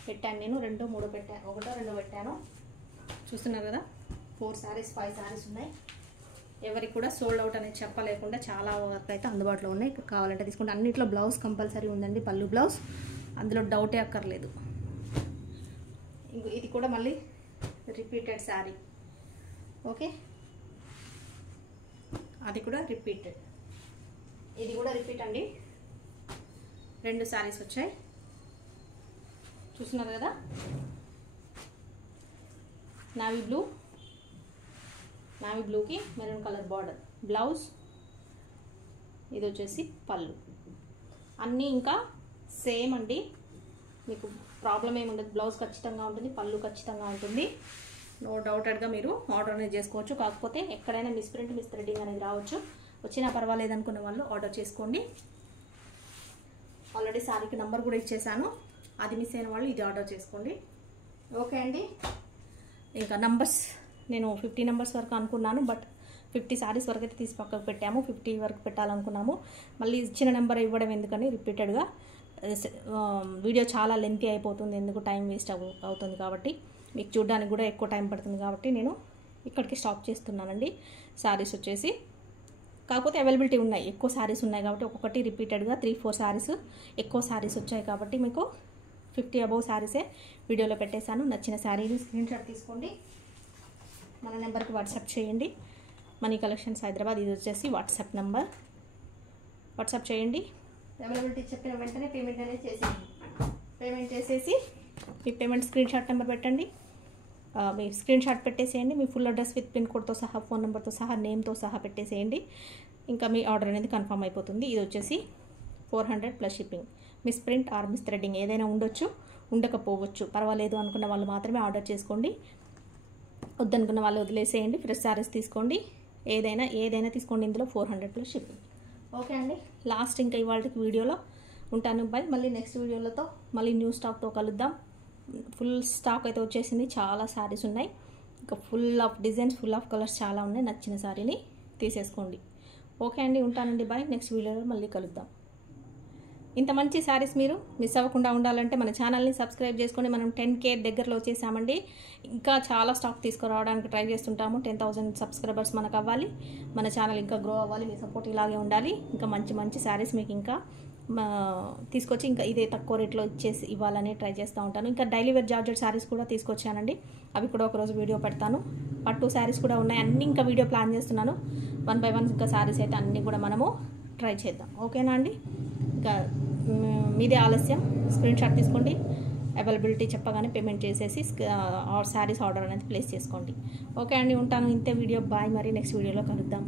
పెట్టాను నేను. 2-3 పెట్టాను, 1-2 పెట్టాను. చూస్తున్నారు కదా, 4 శారీస్ 5 శారీస్ ఉన్నాయి. ఎవరికి కూడా సోల్డ్ అవుట్ అనేది చెప్పలేకుండా చాలా వరకు అయితే అందుబాటులో ఉన్నాయి. కావాలంటే తీసుకుంటే అన్నిట్లో బ్లౌజ్ కంపల్సరీ ఉందండి. పళ్ళు బ్లౌజ్, అందులో డౌటే అక్కర్లేదు. ఇది కూడా మళ్ళీ రిపీటెడ్ శారీ. ఓకే, అది కూడా రిపీటెడ్. ఇది కూడా రిపీట్ అండి. 2 శారీస్ వచ్చాయి. చూస్తున్నారు కదా, నావీ బ్లూకి మెరూన్ కలర్ బార్డర్. బ్లౌజ్ ఇది వచ్చేసి పళ్ళు. అన్నీ ఇంకా సేమ్ అండి, మీకు ప్రాబ్లం ఏమి ఉండదు. బ్లౌజ్ ఖచ్చితంగా ఉంటుంది, పళ్ళు ఖచ్చితంగా ఉంటుంది. నో డౌటెడ్గా మీరు ఆర్డర్ అనేది చేసుకోవచ్చు. కాకపోతే ఎక్కడైనా మిస్ప్రింట్ మిస్ థ్రెడ్డింగ్ అనేది రావచ్చు. వచ్చినా పర్వాలేదు అనుకున్న వాళ్ళు ఆర్డర్ చేసుకోండి. ఆల్రెడీ శారీకి నెంబర్ కూడా ఇచ్చేసాను, అది మిస్ అయిన వాళ్ళు ఇది ఆర్డర్ చేసుకోండి. ఓకే అండి. ఇంకా నంబర్స్ నేను 50 నెంబర్స్ వరకు అనుకున్నాను, బట్ 50 శారీస్ వరకు అయితే తీసి పక్కకు పెట్టాము. 50 వరకు పెట్టాలనుకున్నాము. మళ్ళీ ఇచ్చిన నెంబర్ ఇవ్వడం ఎందుకని రిపీటెడ్గా వీడియో చాలా లెంతీ అయిపోతుంది, ఎందుకు టైం వేస్ట్ అవుతుంది కాబట్టి, మీకు చూడడానికి కూడా ఎక్కువ టైం పడుతుంది కాబట్టి నేను ఇక్కడికి స్టాప్ చేస్తున్నానండి. శారీస్ వచ్చేసి కాకపోతే అవైలబిలిటీ ఉన్నాయి, ఎక్కువ శారీస్ ఉన్నాయి కాబట్టి ఒక్కొక్కటి రిపీటెడ్గా 3-4 శారీస్ ఎక్కువ శారీస్ వచ్చాయి కాబట్టి మీకు 50 అబౌవ్ శారీసే వీడియోలో పెట్టేశాను. నచ్చిన శారీని స్క్రీన్ షాట్ తీసుకోండి, మన నెంబర్కి వాట్సాప్ చేయండి. మనీ కలెక్షన్స్ హైదరాబాద్, ఇది వచ్చేసి వాట్సాప్ నెంబర్. వాట్సాప్ చేయండి. అవైలబిలిటీ చెప్పిన వెంటనే పేమెంట్ అనేది చేసేయండి. పేమెంట్ చేసేసి మీ పేమెంట్ స్క్రీన్ షాట్ నెంబర్ పెట్టండి. మీ స్క్రీన్ షాట్ పెట్టేసేయండి. మీ ఫుల్ అడ్రస్ విత్ పిన్ కోడ్తో సహా, ఫోన్ నెంబర్తో సహా, నేమ్తో సహా పెట్టేసేయండి. ఇంకా మీ ఆర్డర్ అనేది కన్ఫర్మ్ అయిపోతుంది. ఇది వచ్చేసి 400 plus shipping. Miss print or miss threading ఏదైనా ఉండొచ్చు, ఉండకపోవచ్చు, పర్వాలేదు అనుకున్న వాళ్ళు మాత్రమే ఆర్డర్ చేసుకోండి. వద్దనుకున్న వాళ్ళు వదిలేసేయండి. ఫ్రెష్ శారీస్ తీసుకోండి, ఏదైనా తీసుకోండి. ఇందులో 400 ప్లస్ షిప్పింగ్. ఓకే అండి. లాస్ట్ ఇంకా ఇవాళకి వీడియోలో ఉంటాను. మళ్ళీ నెక్స్ట్ వీడియోలతో మళ్ళీ న్యూ స్టాక్తో కలుద్దాం. ఫుల్ స్టాక్ అయితే వచ్చేసింది, చాలా శారీస్ ఉన్నాయి. ఇంకా full of designs, full of colours చాలా ఉన్నాయి. నచ్చిన శారీని తీసేసుకోండి. ఓకే అండి, ఉంటానండి. బాయ్. నెక్స్ట్ వీడియోలో మళ్ళీ కలుద్దాం. ఇంత మంచి శారీస్ మీరు మిస్ అవ్వకుండా ఉండాలంటే మన ఛానల్ని సబ్స్క్రైబ్ చేసుకోండి. మనం 10K దగ్గరలో వచ్చేసామండి. ఇంకా చాలా స్టాక్ తీసుకురావడానికి ట్రై చేస్తుంటాము. 10,000 సబ్స్క్రైబర్స్ మనకు అవ్వాలి, మన ఛానల్ ఇంకా గ్రో అవ్వాలి. మీ సపోర్ట్ ఇలాగే ఉండాలి. ఇంకా మంచి మంచి శారీస్ మీకు ఇంకా తీసుకొచ్చి ఇంకా ఇదే తక్కువ రేట్లో ఇవ్వాలని ట్రై చేస్తూ ఉంటాను. ఇంకా డైలీ వేర్ జార్జెట్ శారీస్ కూడా తీసుకొచ్చానండి, అవి కూడా ఒకరోజు వీడియో పెడతాను. పట్టు శారీస్ కూడా ఉన్నాయి, అన్నీ ఇంకా వీడియో ప్లాన్ చేస్తున్నాను. 1 by 1 ఇంకా శారీస్ అయితే అన్నీ కూడా మనము ట్రై చేద్దాం. ఓకేనా అండి. ఇంకా మీదే ఆలస్యం, స్క్రీన్ షాట్ తీసుకోండి. అవైలబిలిటీ చెప్పగానే పేమెంట్ చేసేసి శారీస్ ఆర్డర్ అనేది ప్లేస్ చేసుకోండి. ఓకే అండి, ఉంటాను. ఇంతే వీడియో. బాయ్. మరి నెక్స్ట్ వీడియోలో కలుద్దాం.